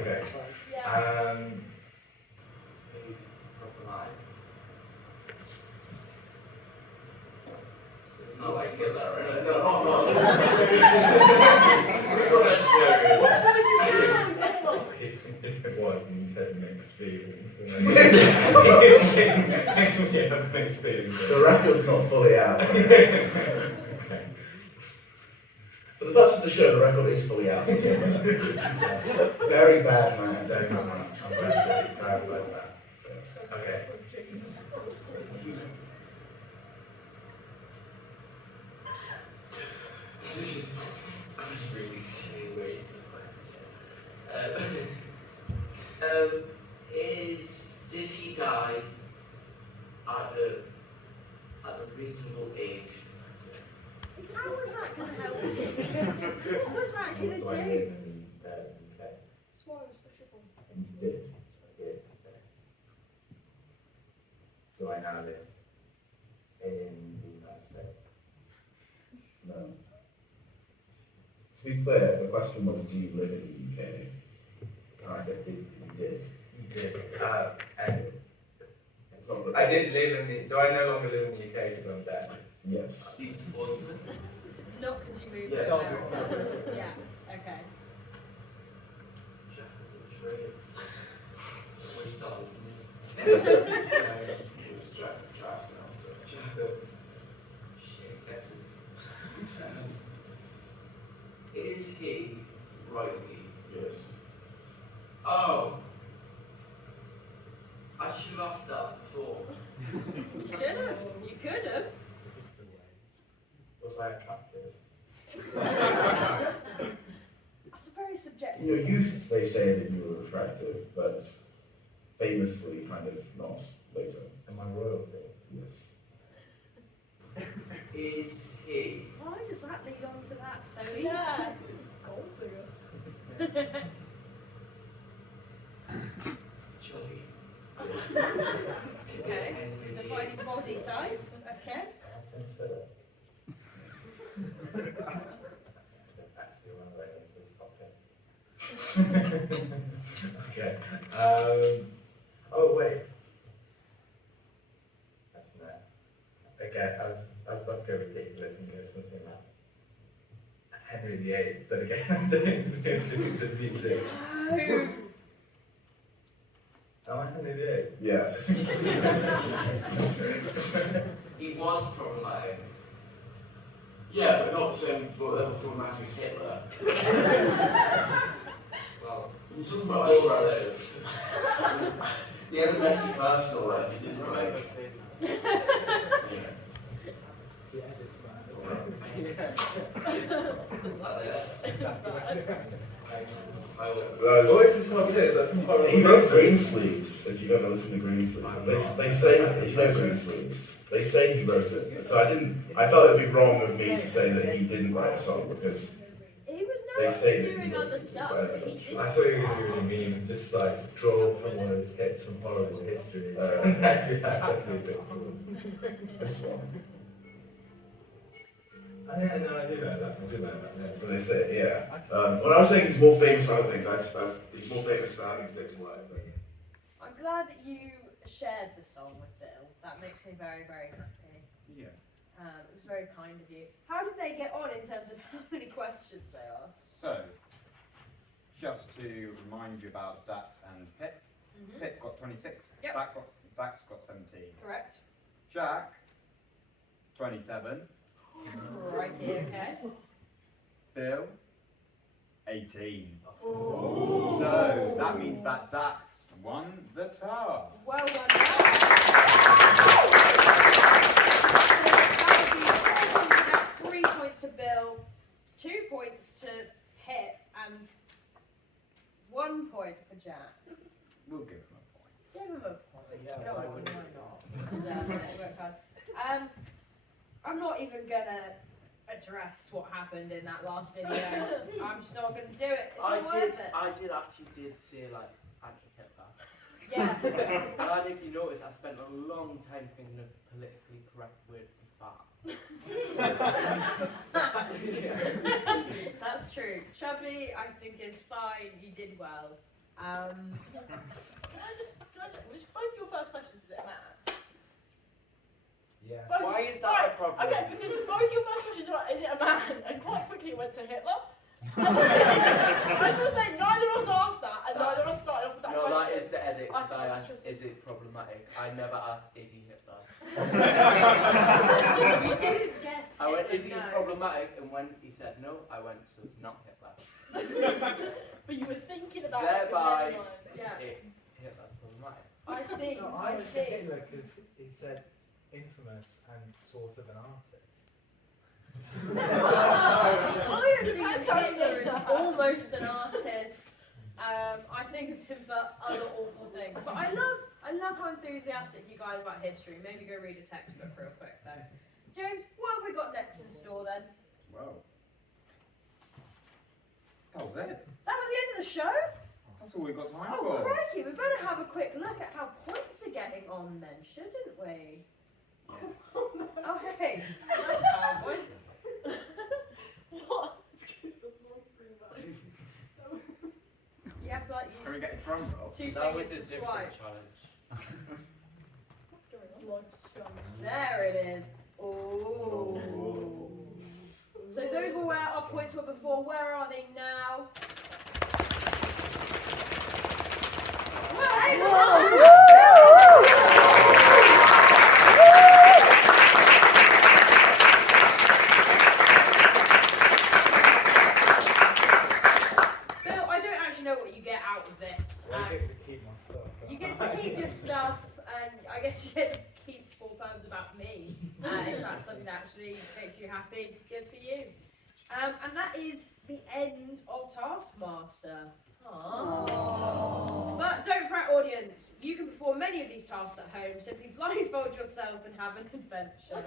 Okay. Yeah. mine. It's not like Hitler, right? No, not If it was, and you said mixed feelings. Mixed feelings. The record's not fully out. Okay. For the purpose of the show, the record is fully out. Very bad man. I'm glad that. Yes. Okay. That's really silly ways did he die at a reasonable age? How was that going to help you? What was that going to Do I do? live in the UK? That's why I was special for. And you did. I did. Okay. Do I now live in the United States? No. To be clear, the question was, do you live in the UK? And I said, you did. You did. And It's not the I did live in the. Do I no longer live in the UK because I'm dead? Yes. He's awesome. Not because you moved Yes. to America. Yeah, okay. Jack of the trades. Which stars me? Who's Jack the Taskmaster? Jack of shit guesses. Is he rightly? Yes. Oh! I should have asked that before. You should have. You could have. Was I attractive? That's a very subjective. In your youth, they say that you were attractive, but famously kind of not later. Am I royalty? Yes. Is he? Why does that lead on to that so easily? Yeah. Gold digger. Jolly. Okay. Defining body type. Okay. That's better. Actually, one of those topics. Okay. Oh wait. Actually, no. Okay, I was supposed to go ridiculous and go something like Henry VIII, but again, I don't the music. Am I Henry VIII? Yes. He was problematic. Yeah, but not the same level of problematic as Hitler. Well, You're talking about all relative. He had a messy personal life, he didn't like. He wrote Greensleeves, if you've ever listened to Greensleeves. They say, you know Greensleeves. They say he wrote it. So I felt it would be wrong of me to say that he didn't write a song because He was they now say that doing he other wrote stuff. it. He That's did. true. I thought you were going to mean just like draw from one of those hits from horrible histories. This one. Oh, yeah, no, I do know that. Yeah. So they say, yeah. When I was saying he's more famous for other things, he's more famous for having 6 wives. I'm glad that you shared the song with Bill. That makes me very, very happy. Yeah. It was very kind of you. How did they get on in terms of how many questions they asked? So, just to remind you about Dax and Pip. Pip got 26. Yep. Dax got 17. Correct. Jack, 27. Right here, okay. Bill, 18. So, that means that Dax won the task. Well done. That's 3 points to Bill, 2 points to Pip, and 1 point for Jack. We'll give him a point. Give him a point. Yeah, Come why on, wouldn't why we? not? Deserves it. Worked hard. I'm not even gonna address what happened in that last video. I'm just not gonna do it. It's not worth it. I did actually say like anti-Hitler. Yeah. And if you notice, I spent a long time thinking of the politically correct word for fat. That's true. Chubby, I think is fine. You did well. Can I just which both your first questions, is it a man? Yeah. Both, Why is that right, a problem? Okay, because both your first questions were, is it a man? And quite quickly it went to Hitler. I just want to say, neither of us asked that, and neither of us started off with that No, question. that is the edit, I because thought I it was asked, interesting. is it problematic? I never asked, is he Hitler? You didn't guess. I went, is he no. problematic? And when he said no, I went, so it's not Hitler. But you were thinking about Thereby, it. Yeah. Hitler's problematic. I see. No, I was see. Hitler because he said infamous and sort of an artist. I don't think Depends that how you Hitler look is at that. almost an artist. I think of him for other awful things. But I love how enthusiastic you guys about history. Maybe go read a textbook real quick though. James, what have we got next in store then? Wow. That was it. That was the end of the show? That's all we got time Oh for. crikey, we better have a quick look at how points are getting on then, shouldn't we? Oh hey, that's a cowboy. What? Excuse me, that's my screen back. You have to like Can we use get a drum roll? two That was fingers a to different swipe. challenge. What's going on? Life's challenge. There it is. Oh. So those were where our points were before. Where are they now? Well, hey, Bill, I don't actually know what you get out of this. I get to keep my stuff. You get to keep your stuff, and I guess you get to keep full poems about me. If that's something that actually makes you happy, good for you. And that is the end of Taskmaster. Aww. But don't fret, audience. You can perform many of these tasks at home. Simply blindfold yourself and have an adventure.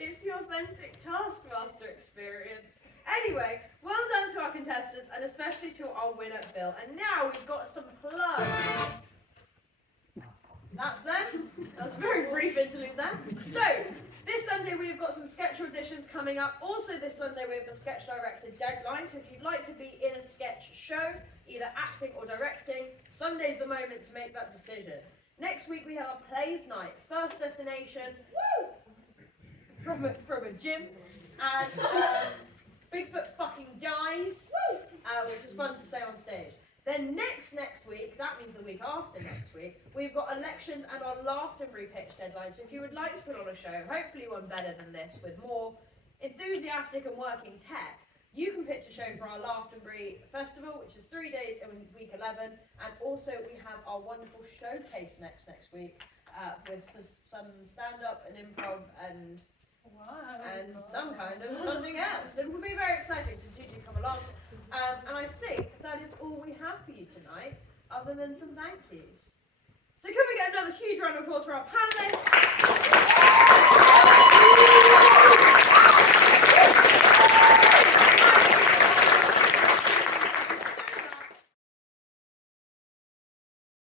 It's the authentic Taskmaster experience. Anyway, well done to our contestants and especially to our winner, Bill. And now we've got some plugs. That's them. That was a very brief interlude there. So, this Sunday we've got some sketch auditions coming up. Also this Sunday we have the sketch director deadline. So if you'd like to be in a sketch show, either acting or directing, Sunday's the moment to make that decision. Next week we have our plays night. First destination, woo! From a gym. And Bigfoot fucking dies, which is fun to say on stage. Then next week, that means the week after next week, we've got elections and our Laughtonbury pitch deadline. So if you would like to put on a show, hopefully one better than this, with more enthusiastic and working tech, you can pitch a show for our Laughtonbury Festival, which is 3 days in week 11. And also we have our wonderful showcase next week with some stand-up and improv and some kind of something else. It will be very exciting, so do come along. And I think that is all we have for you tonight, other than some thank yous. So can we get another huge round of applause for our panellists?